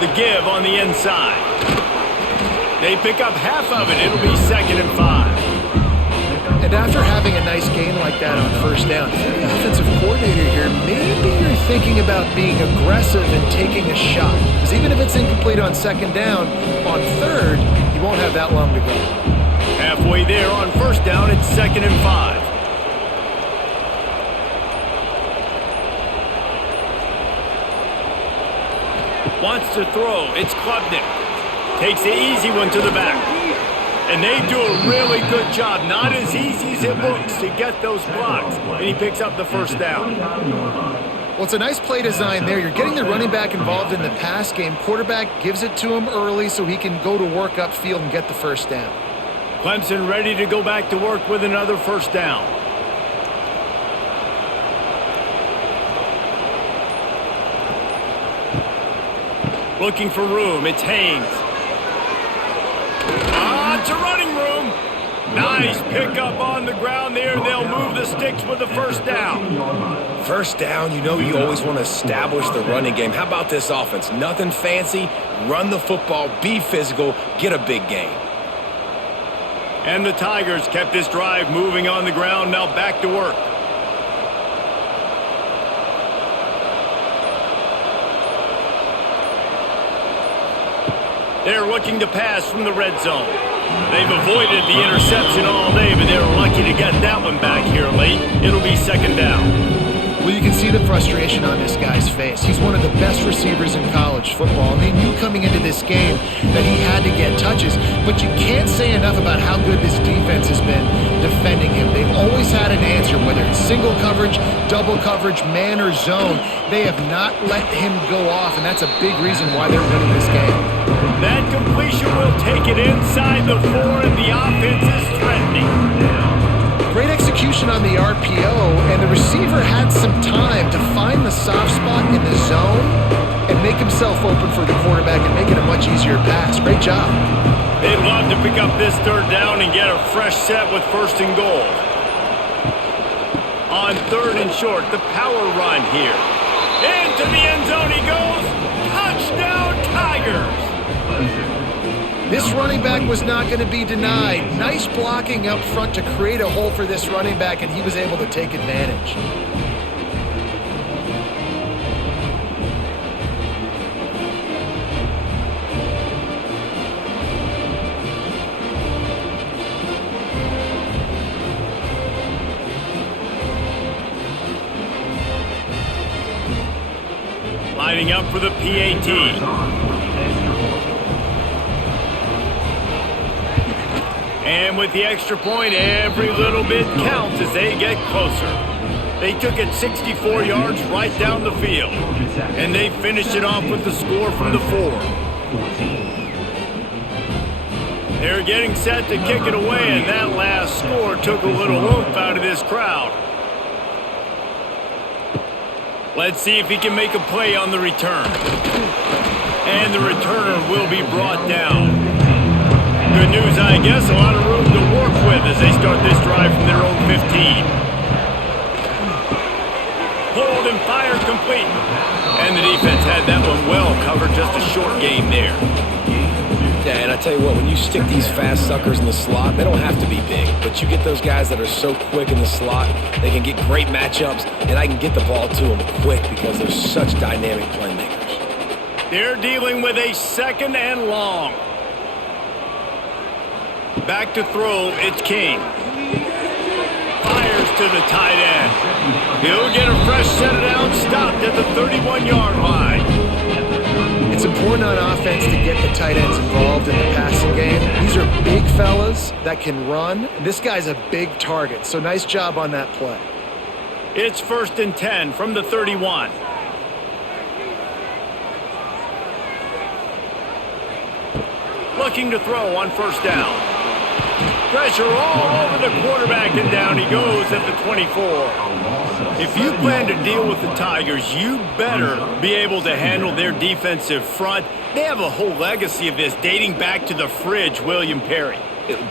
The give on the inside. They pick up half of it. It'll be 2nd and 5. And after having a nice gain like that on first down, if you're the offensive coordinator here, maybe you're thinking about being aggressive and taking a shot. Because even if it's incomplete on 2nd down, on 3rd, you won't have that long to go. Halfway there on first down, it's 2nd and 5. Wants to throw. It's Klubnik. Takes the easy one to the back. And they do a really good job. Not as easy as it looks to get those blocks. And he picks up the first down. Well, it's a nice play design there. You're getting the running back involved in the pass game. Quarterback gives it to him early so he can go to work upfield and get the first down. Clemson ready to go back to work with another first down. Looking for room. It's Haynes. It's a running room. Nice pickup on the ground there. They'll move the sticks with the first down. First down, you know you always want to establish the running game. How about this offense? Nothing fancy. Run the football, be physical, get a big gain. And the Tigers kept this drive moving on the ground. Now back to work. They're looking to pass from the red zone. They've avoided the interception all day, but they were lucky to get that one back here late. It'll be 2nd down. Well, you can see the frustration on this guy's face. He's one of the best receivers in college football, and they knew coming into this game that he had to get touches. But you can't say enough about how good this defense has been defending him. They've always had an answer, whether it's single coverage, double coverage, man or zone. They have not let him go off, and that's a big reason why they're winning this game. That completion will take it inside the 4, and the offense is threatening. Great execution on the RPO, and the receiver had some time to find the soft spot in the zone and make himself open for the quarterback and make it a much easier pass. Great job. They'd love to pick up this 3rd down and get a fresh set with 1st and goal. On 3rd and short, the power run here. Into the end zone he goes. Touchdown, Tigers! This running back was not going to be denied. Nice blocking up front to create a hole for this running back, and he was able to take advantage. Lining up for the PAT. And with the extra point, every little bit counts as they get closer. They took it 64 yards right down the field. And they finished it off with the score from the 4. They're getting set to kick it away, and that last score took a little oomph out of this crowd. Let's see if he can make a play on the return. And the returner will be brought down. Good news, I guess. A lot of room to work with as they start this drive from their own 15. Hold and fire complete. And the defense had that one well covered. Just a short game there. Yeah, and I tell you what, when you stick these fast suckers in the slot, they don't have to be big, but you get those guys that are so quick in the slot, they can get great matchups, and I can get the ball to them quick because they're such dynamic playmakers. They're dealing with a 2nd and long. Back to throw, it's King. Fires to the tight end. He'll get a fresh set down, stopped at the 31-yard line. It's important on offense to get the tight ends involved in the passing game. These are big fellas that can run. This guy's a big target, so nice job on that play. It's 1st and 10 from the 31. Looking to throw on 1st down. Pressure all over the quarterback, and down he goes at the 24. If you plan to deal with the Tigers, you better be able to handle their defensive front. They have a whole legacy of this dating back to the fridge, William Perry.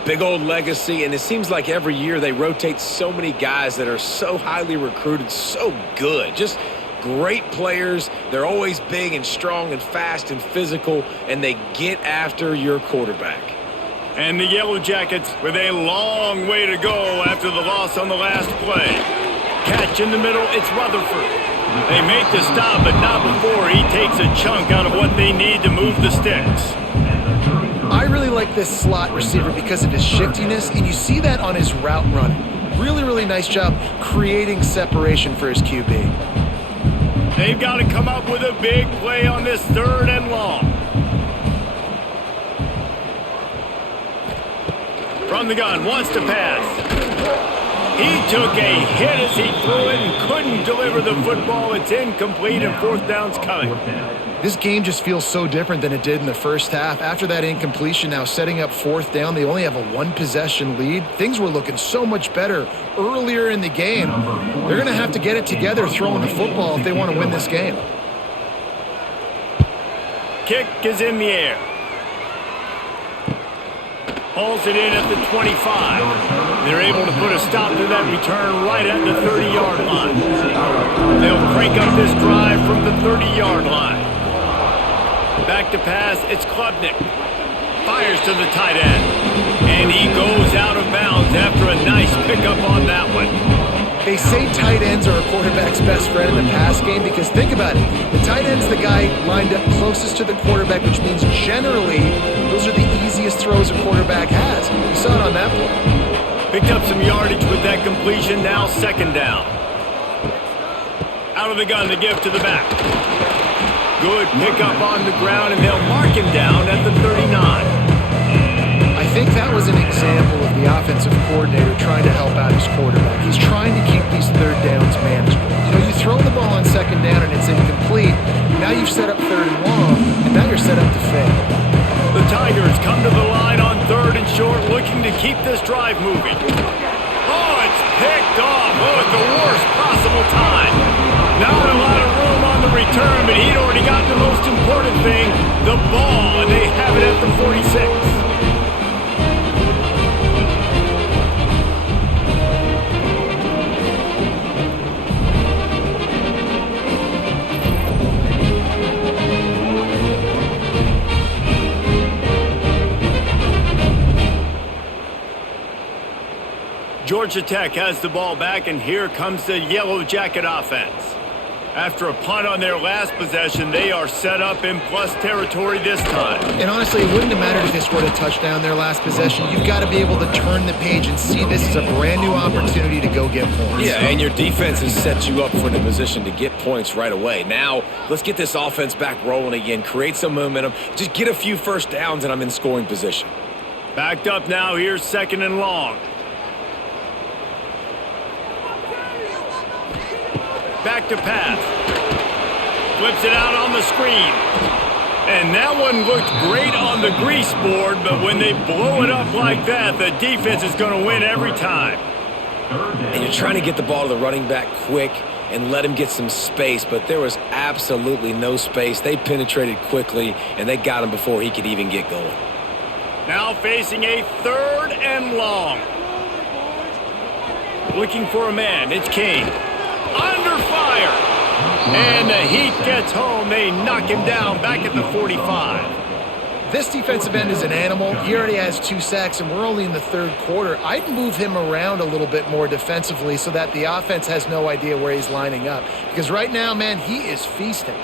Big old legacy, and it seems like every year they rotate so many guys that are so highly recruited, so good. Just great players. They're always big and strong and fast and physical, and they get after your quarterback. And the Yellow Jackets with a long way to go after the loss on the last play. Catch in the middle, it's Rutherford. They make the stop, but not before he takes a chunk out of what they need to move the sticks. I really like this slot receiver because of his shiftiness, and you see that on his route running. Really, really nice job creating separation for his QB. They've got to come up with a big play on this 3rd and long. From the gun, wants to pass. He took a hit as he threw it and couldn't deliver the football. It's incomplete, and 4th down's coming. This game just feels so different than it did in the first half. After that incompletion, now setting up 4th down, they only have a 1-possession lead. Things were looking so much better earlier in the game. They're going to have to get it together throwing the football if they want to win this game. Kick is in the air. Hauls it in at the 25. They're able to put a stop to that return right at the 30-yard line. They'll crank up this drive from the 30-yard line. Back to pass, it's Klubnik. Fires to the tight end. And he goes out of bounds after a nice pickup on that one. They say tight ends are a quarterback's best friend in the pass game because think about it. The tight end's the guy lined up closest to the quarterback, which means generally those are the easiest throws a quarterback has. You saw it on that play. Picked up some yardage with that completion, now 2nd down. Out of the gun, the give to the back. Good pickup on the ground, and they'll mark him down at the 39. I think that was an example of the offensive coordinator trying to help out his quarterback. He's trying to keep these 3rd downs manageable. You know, you throw the ball on 2nd down and it's incomplete. Now you've set up 3rd and long, and now you're set up to fail. The Tigers come to the line on 3rd and short, looking to keep this drive moving. Oh, it's picked off. Oh, at the worst possible time. Not a lot of room on the return, but he'd already got the most important thing, the ball, and they have it at the 46. Georgia Tech has the ball back, and here comes the Yellow Jacket offense. After a punt on their last possession, they are set up in plus territory this time. And honestly, it wouldn't have mattered if they scored a touchdown their last possession. You've got to be able to turn the page and see this as a brand new opportunity to go get points. Yeah, and your defense has set you up for the position to get points right away. Now, let's get this offense back rolling again, create some momentum, just get a few 1st downs, and I'm in scoring position. Backed up now, here's 2nd and long. Back to pass. Flips it out on the screen. And that one looked great on the grease board, but when they blow it up like that, the defense is going to win every time. And you're trying to get the ball to the running back quick and let him get some space, but there was absolutely no space. They penetrated quickly, and they got him before he could even get going. Now facing a 3rd and long. Looking for a man, it's King. Under fire. And the heat gets home. They knock him down back at the 45. This defensive end is an animal. He already has 2 sacks, and we're only in the 3rd quarter. I'd move him around a little bit more defensively so that the offense has no idea where he's lining up. Because right now, man, he is feasting.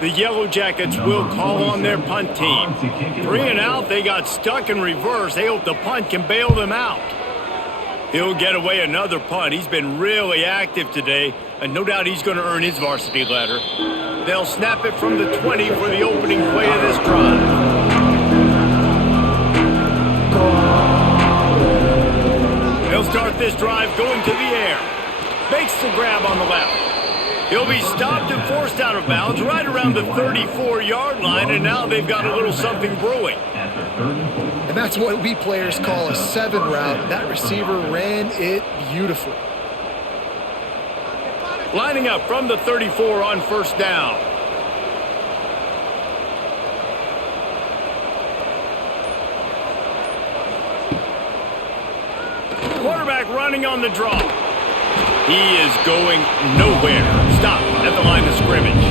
The Yellow Jackets will call on their punt team. 3 and out, they got stuck in reverse. They hope the punt can bail them out. He'll get away another punt. He's been really active today, and no doubt he's going to earn his varsity letter. They'll snap it from the 20 for the opening play of this drive. They'll start this drive going to the air. Makes the grab on the left. He'll be stopped and forced out of bounds right around the 34-yard line, and now they've got a little something brewing. And that's what we players call a 7 route. That receiver ran it beautifully. Lining up from the 34 on first down. Quarterback running on the draw. He is going nowhere. Stop at the line of scrimmage.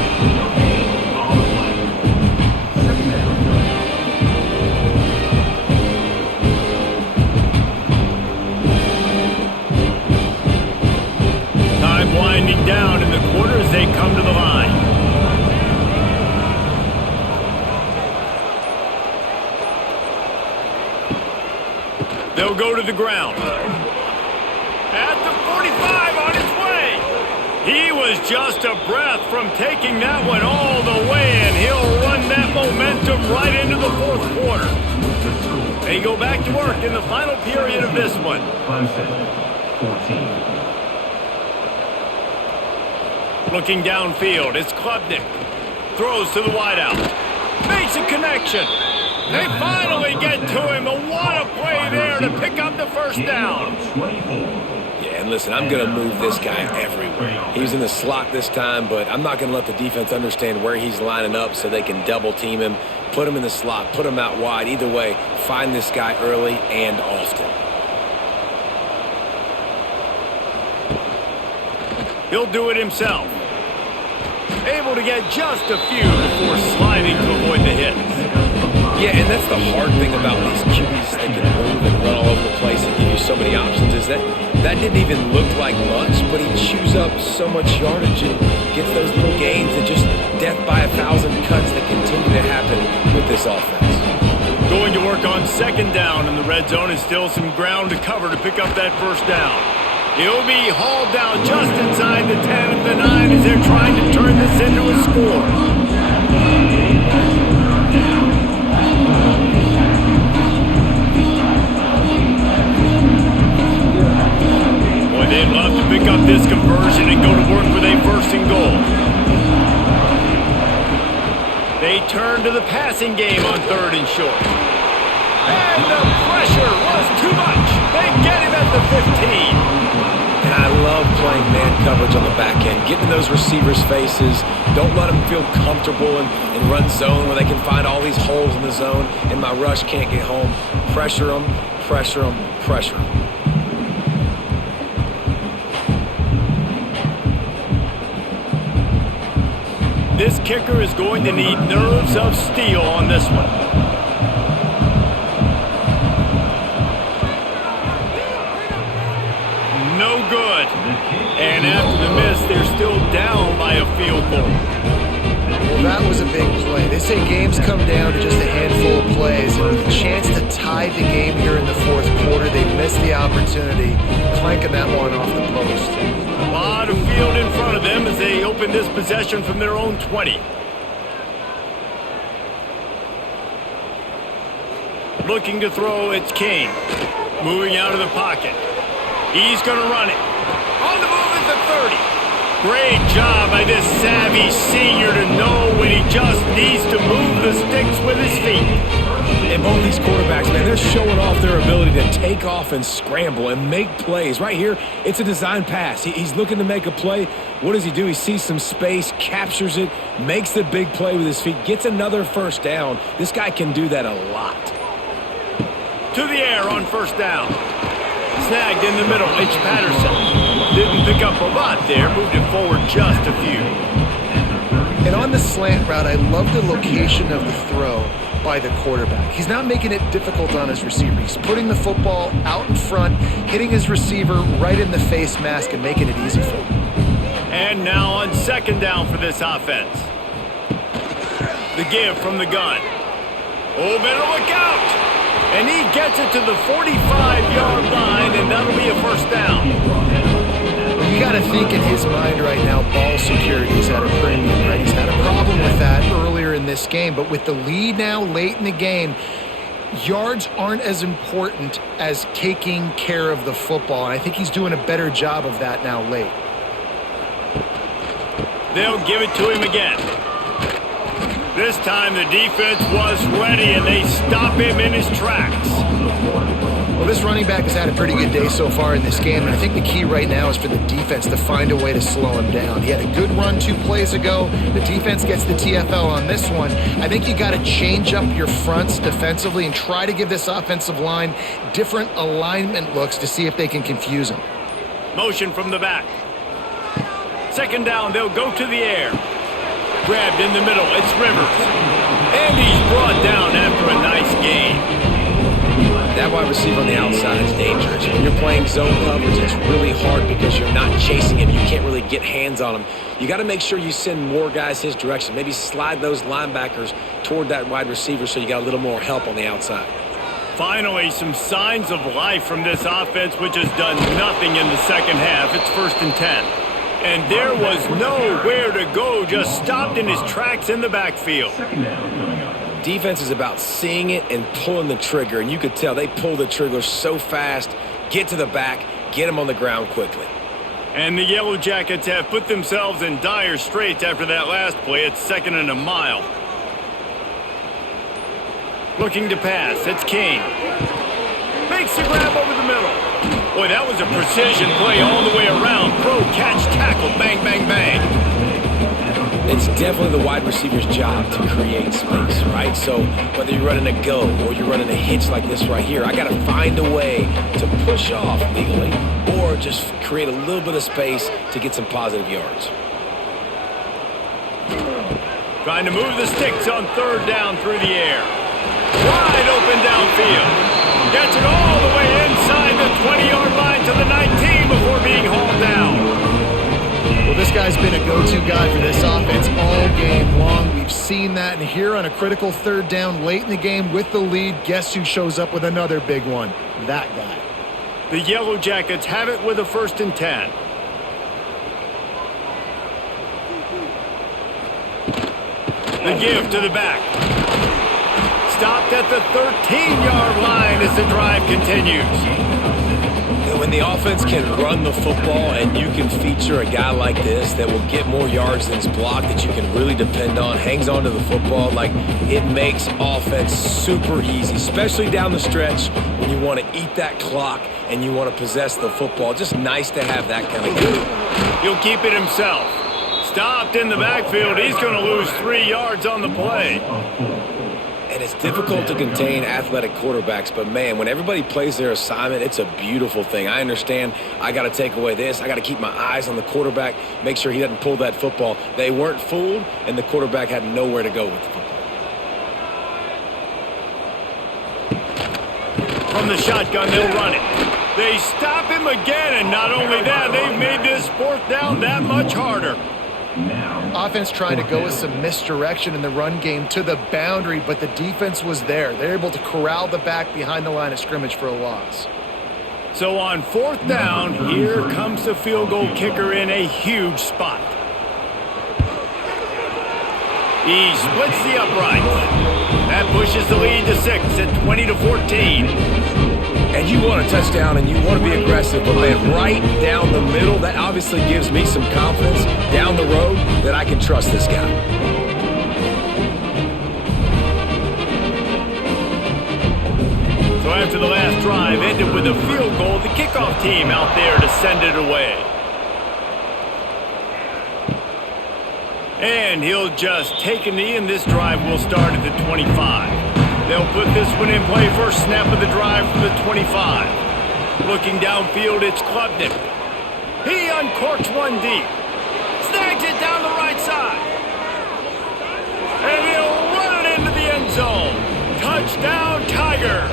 Time winding down in the quarter as they come to the line. They'll go to the ground. At the 45 on his way. He was just a breath from taking that one all the way, and he'll run that momentum right into the 4th quarter. They go back to work in the final period of this one. Clemson, 14. Looking downfield, it's Klubnik. Throws to the wideout. Makes a connection. They finally get to him. A what a play there to pick up the first down. Yeah, and listen, I'm going to move this guy everywhere. He's in the slot this time, but I'm not going to let the defense understand where he's lining up so they can double team him, put him in the slot, put him out wide. Either way, find this guy early and often. He'll do it himself. Able to get just a few before sliding to avoid the hits. Yeah, and that's the hard thing about these QBs. They can move and run all over the place and give you so many options. Is that didn't even look like much, but he chews up so much yardage and gets those little gains and just death by 1,000 cuts that continue to happen with this offense. Going to work on 2nd down in the red zone, and still some ground to cover to pick up that first down. He'll be hauled down just inside the 10 at the 9 as they're trying to turn this into a score. Boy, they'd love to pick up this conversion and go to work with a 1st and goal. They turn to the passing game on 3rd and short. And the pressure was too much. They get him at the 15. And I love playing man coverage on the back end, getting in those receivers' faces. Don't let them feel comfortable and run zone where they can find all these holes in the zone and my rush can't get home. Pressure them, pressure them, pressure them. This kicker is going to need nerves of steel on this one. No good. And after the miss, they're still down by a field goal. Well, that was a big play. They say games come down to just a handful of plays. And with a chance to tie the game here in the 4th quarter, they missed the opportunity, clanking that one off the post. A lot of field in front of them as they open this possession from their own 20. Looking to throw, it's Kane. Moving out of the pocket. He's going to run it. On the move at the 30. Great job by this savvy senior to know when he just needs to move the sticks with his feet. And both these quarterbacks, man, they're showing off their ability to take off and scramble and make plays. Right here, it's a design pass. He's looking to make a play. What does he do? He sees some space, captures it, makes the big play with his feet, gets another 1st down. This guy can do that a lot. To the air on 1st down. Snagged in the middle, it's Patterson. Didn't pick up a lot there, moved it forward just a few. And on the slant route, I love the location of the throw by the quarterback. He's not making it difficult on his receiver. He's putting the football out in front, hitting his receiver right in the face mask and making it easy for him. And now on second down for this offense. The give from the gun. Oh, better look out! And he gets it to the 45-yard line, and that'll be a first down. You got to think in his mind right now, ball security is at a premium, right? He's had a problem with that earlier in this game, but with the lead now late in the game, yards aren't as important as taking care of the football, and I think he's doing a better job of that now late. They'll give it to him again. This time the defense was ready, and they stop him in his tracks. Well, this running back has had a pretty good day so far in this game, and I think the key right now is for the defense to find a way to slow him down. He had a good run 2 plays ago. The defense gets the TFL on this one. I think you got to change up your fronts defensively and try to give this offensive line different alignment looks to see if they can confuse him. Motion from the back. Second down, they'll go to the air. Grabbed in the middle, it's Rivers. And he's brought down after a nice gain. That wide receiver on the outside is dangerous. When you're playing zone coverage, it's really hard because you're not chasing him. You can't really get hands on him. You got to make sure you send more guys his direction. Maybe slide those linebackers toward that wide receiver so you got a little more help on the outside. Finally, some signs of life from this offense, which has done nothing in the second half. It's 1st and 10. And there was nowhere to go, just stopped in his tracks in the backfield. Defense is about seeing it and pulling the trigger, and you could tell they pull the trigger so fast, get to the back, get him on the ground quickly. And the Yellow Jackets have put themselves in dire straits after that last play. It's 2nd and a mile. Looking to pass, it's King. Makes the grab over the middle. Boy, that was a precision play all the way around. Throw, catch, tackle, bang, bang, bang. It's definitely the wide receiver's job to create space, right? So whether you're running a go or you're running a hitch like this right here, I got to find a way to push off legally or just create a little bit of space to get some positive yards. Trying to move the sticks on 3rd down through the air. Wide open downfield. Gets it all the way inside the 20-yard line to the 19 before being hauled down. Well, this guy's been a go-to guy for this offense all game long. We've seen that, and here on a critical 3rd down late in the game with the lead, guess who shows up with another big one? That guy. The Yellow Jackets have it with a 1st and 10. The give to the back. Stopped at the 13-yard line as the drive continues. When the offense can run the football and you can feature a guy like this that will get more yards than his block that you can really depend on, hangs onto the football, like it makes offense super easy, especially down the stretch when you want to eat that clock and you want to possess the football. Just nice to have that kind of guy. He'll keep it himself. Stopped in the backfield. He's going to lose 3 yards on the play. And it's difficult to contain athletic quarterbacks, but man, when everybody plays their assignment, it's a beautiful thing. I understand I got to take away this. I got to keep my eyes on the quarterback, make sure he doesn't pull that football. They weren't fooled, and the quarterback had nowhere to go with the football. From the shotgun, they'll run it. They stop him again, and not only that, they've made this 4th down that much harder. Offense trying to go with some misdirection in the run game to the boundary, but the defense was there. They're able to corral the back behind the line of scrimmage for a loss. So on 4th down, here comes the field goal kicker in a huge spot. He splits the uprights. That pushes the lead to 6 at 20-14. And you want a touchdown and you want to be aggressive, but man, right down the middle, that obviously gives me some confidence down the road that I can trust this guy. So after the last drive ended with a field goal, the kickoff team out there to send it away. And he'll just take a knee, and this drive will start at the 25. They'll put this one in play. First snap of the drive from the 25. Looking downfield, it's Klubnik. He uncorks one deep. Snags it down the right side. And he'll run it into the end zone. Touchdown, Tigers.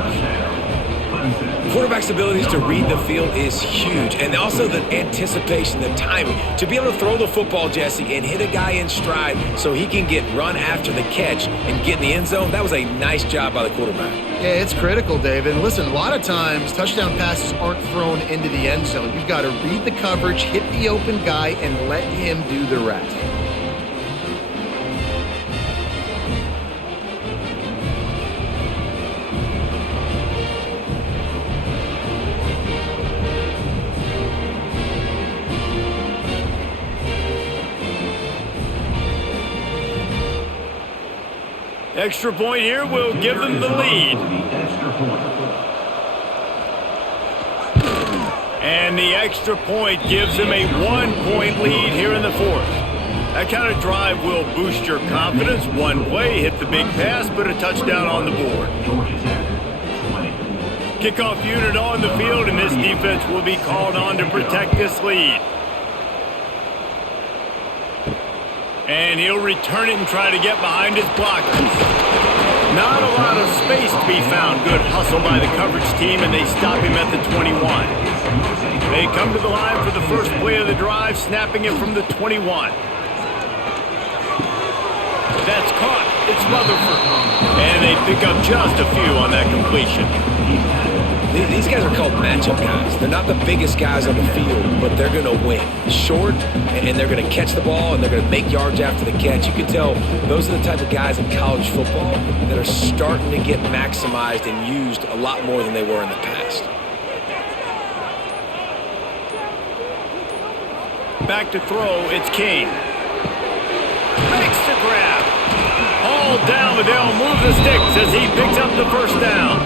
Quarterback's abilities to read the field is huge, and also the anticipation, the timing. To be able to throw the football, Jesse, and hit a guy in stride so he can get run after the catch and get in the end zone, that was a nice job by the quarterback. Yeah, it's critical, David. And listen, a lot of times touchdown passes aren't thrown into the end zone. You've got to read the coverage, hit the open guy, and let him do the rest. Extra point here will give them the lead. And the extra point gives them a 1-point lead here in the fourth. That kind of drive will boost your confidence. One play, hit the big pass, put a touchdown on the board. Kickoff unit on the field, and this defense will be called on to protect this lead. And he'll return it and try to get behind his blockers. Not a lot of space to be found. Good hustle by the coverage team, and they stop him at the 21. They come to the line for the first play of the drive, snapping it from the 21. That's caught. It's Rutherford. And they pick up just a few on that completion. These guys are called matchup guys. They're not the biggest guys on the field, but they're going to win. Short, and they're going to catch the ball, and they're going to make yards after the catch. You can tell those are the type of guys in college football that are starting to get maximized and used a lot more than they were in the past. Back to throw, it's King. Makes the grab. All down, but they'll move the sticks as he picks up the first down.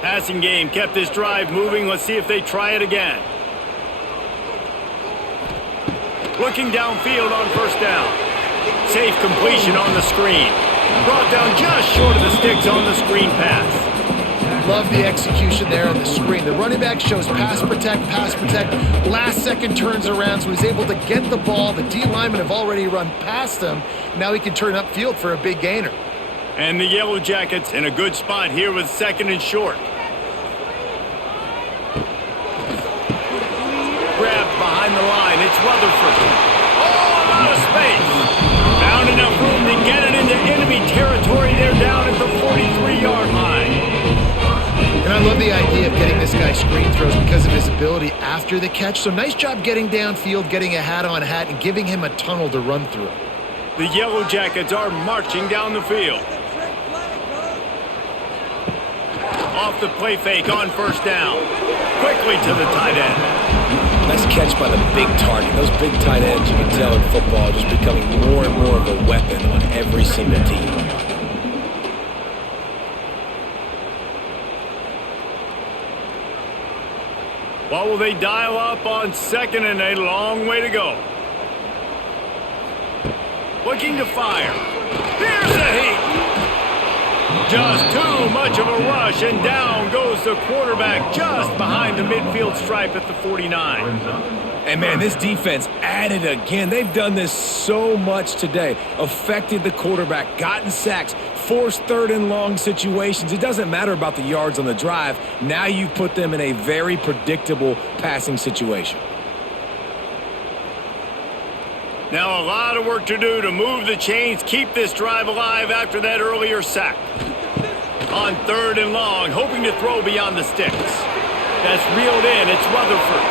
Passing game kept this drive moving. Let's see if they try it again. Looking downfield on first down. Safe completion on the screen. Brought down just short of the sticks on the screen pass. Love the execution there on the screen. The running back shows pass protect, last second turns around, so he's able to get the ball. The D linemen have already run past him. Now he can turn upfield for a big gainer. And the Yellow Jackets in a good spot here with second and short. Grabbed behind the line, it's Rutherford. Oh, a lot of space. Found enough room to get it into enemy territory. They're down at the 43-yard line. And I love the idea of getting this guy screen throws because of his ability after the catch. So nice job getting downfield, getting a hat-on-hat, and giving him a tunnel to run through. The Yellow Jackets are marching down the field. Off the play fake on first down. Quickly to the tight end. Nice catch by the big target. Those big tight ends, you can tell in football, just becoming more and more of a weapon on every single team. What will they dial up on second and a long way to go? Looking to fire. Here's a heat. Just too much of a rush, and down goes the quarterback just behind the midfield stripe at the 49. And, man, this defense added again. They've done this so much today. Affected the quarterback, gotten sacks, forced third and long situations. It doesn't matter about the yards on the drive. Now you put them in a very predictable passing situation. Now a lot of work to do to move the chains, keep this drive alive after that earlier sack. On third and long, hoping to throw beyond the sticks. That's reeled in. It's Rutherford.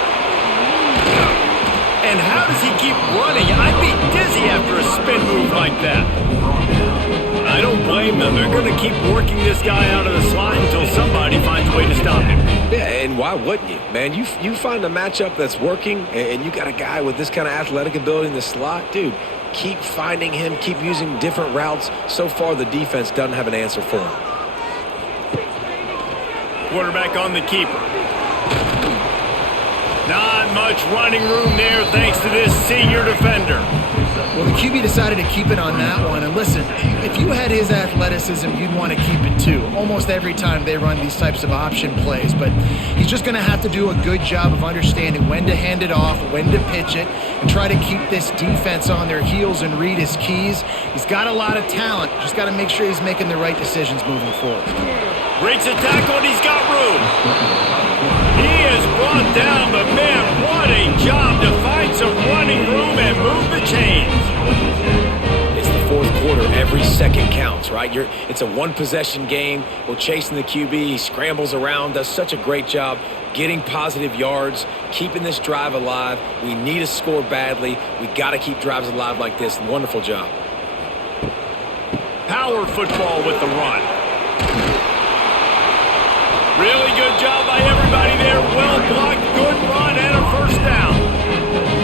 And how does he keep running? I'd be dizzy after a spin move like that. I don't blame them. They're going to keep working this guy out of the slot until somebody finds a way to stop him. Yeah, and why wouldn't you? Man, you find a matchup that's working, and you got a guy with this kind of athletic ability in the slot, dude, keep finding him, keep using different routes. So far, the defense doesn't have an answer for him. Quarterback on the keeper. Not much running room there thanks to this senior defender. Well, the QB decided to keep it on that one. And listen, if you had his athleticism, you'd want to keep it too. Almost every time they run these types of option plays. But he's just going to have to do a good job of understanding when to hand it off, when to pitch it, and try to keep this defense on their heels and read his keys. He's got a lot of talent. Just got to make sure he's making the right decisions moving forward. Breaks a tackle and he's got room. He is brought down, but man, what a job to find some running room and move the chains. It's the fourth quarter. Every second counts, right? It's a one-possession game. We're chasing the QB. He scrambles around, does such a great job getting positive yards, keeping this drive alive. We need a score badly. We got to keep drives alive like this. Wonderful job. Power football with the run. Really good job by everybody there. Well blocked, good run, and a first down.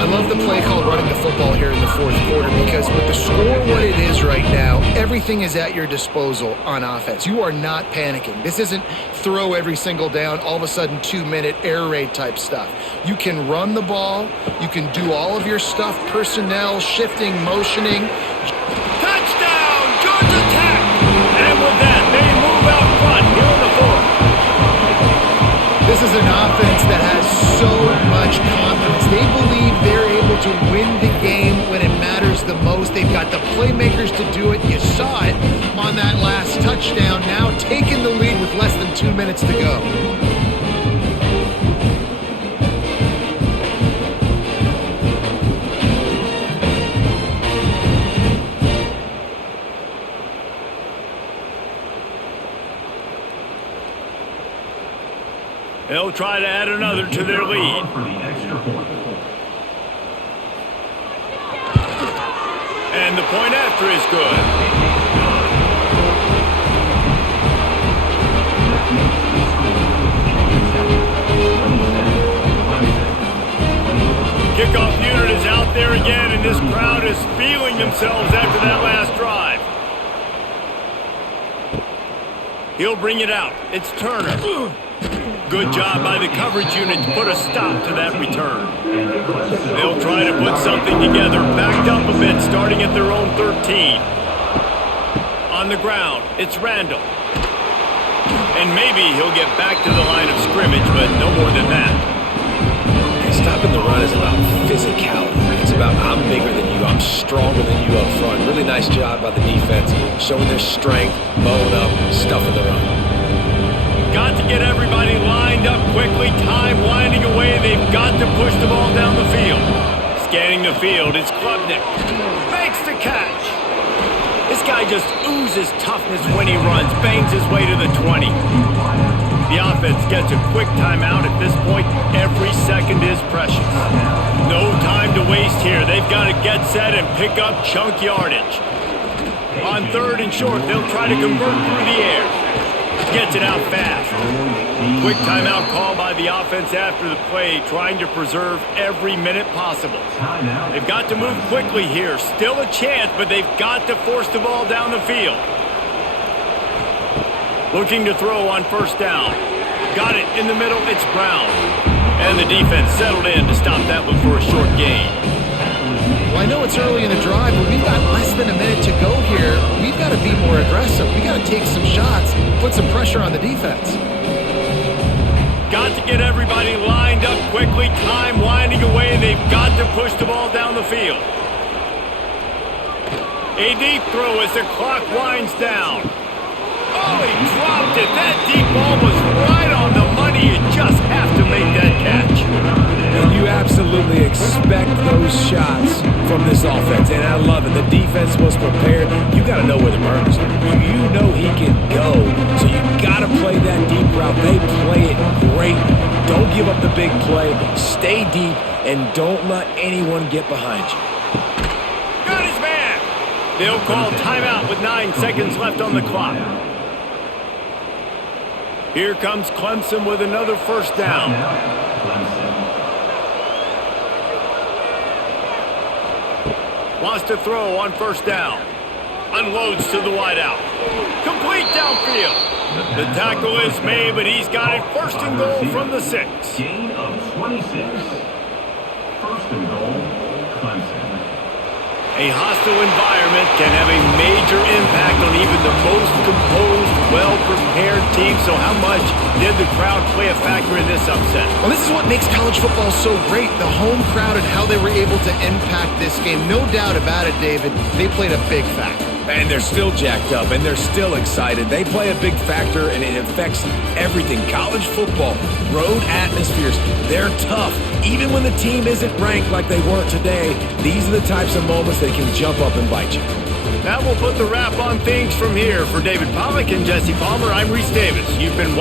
I love the play called running the football here in the fourth quarter because with the score what it is right now, everything is at your disposal on offense. You are not panicking. This isn't throw every single down, all of a sudden 2-minute air raid type stuff. You can run the ball. You can do all of your stuff, personnel, shifting, motioning. Touchdown, Georgia Tech! And with that, they move out front here in the fourth. This is an offense that has so much confidence. They believe they're able to win the game when it matters the most. They've got the playmakers to do it. You saw it on that last touchdown. Now taking the lead with less than 2 minutes to go. They'll try to add another to their lead. For the extra point. And the point after is good. Kickoff unit is out there again, and this crowd is feeling themselves after that last drive. He'll bring it out. It's Turner. Good job by the coverage unit to put a stop to that return. They'll try to put something together, backed up a bit, starting at their own 13. On the ground, it's Randall. And maybe he'll get back to the line of scrimmage, but no more than that. Stopping the run is about physicality. It's about I'm bigger than you, I'm stronger than you up front. Really nice job by the defense, showing their strength, mowing up, stuffing the run. Got to get everybody lined up quickly. Time winding away. They've got to push the ball down the field. Scanning the field, it's Klubnik. Makes the catch. This guy just oozes toughness when he runs. Bangs his way to the 20. The offense gets a quick timeout. At this point, every second is precious. No time to waste here. They've got to get set and pick up chunk yardage. On third and short, they'll try to convert through the air. Gets it out fast. Quick timeout call by the offense after the play, trying to preserve every minute possible. They've got to move quickly here. Still a chance, but they've got to force the ball down the field. Looking to throw on first down. Got it in the middle, it's Brown. And the defense settled in to stop that one for a short gain. Well, I know it's early in the drive, but we've got less than a minute to go here. We've got to be more aggressive. We've got to take some shots, put some pressure on the defense. Got to get everybody lined up quickly. Time winding away. They've got to push the ball down the field. A deep throw as the clock winds down. Oh, he dropped it. That deep ball was right on the money. You just have to make that catch. And you absolutely expect those shots from this offense, and I love it. The defense was prepared. You got to know where the burners are. You know he can go, so you got to play that deep route. They play it great. Don't give up the big play. Stay deep, and don't let anyone get behind you. Got his man. They'll call timeout with 9 seconds left on the clock. Here comes Clemson with another first down. Wants to throw on first down. Unloads to the wideout. Complete downfield. The tackle is made, but he's got it first and goal from the 6. Gain of 26. First and goal, Clemson. A hostile environment can have a major impact on even the most composed, well-prepared team. So how much did the crowd play a factor in this upset? Well, this is what makes college football so great, the home crowd and how they were able to impact this game. No doubt about it, David, they played a big factor. And they're still jacked up, and they're still excited. They play a big factor, and it affects everything. College football, road atmospheres, they're tough. Even when the team isn't ranked like they weren't today, these are the types of moments that can jump up and bite you. That will put the wrap on things from here. For David Pollack and Jesse Palmer, I'm Reese Davis. You've been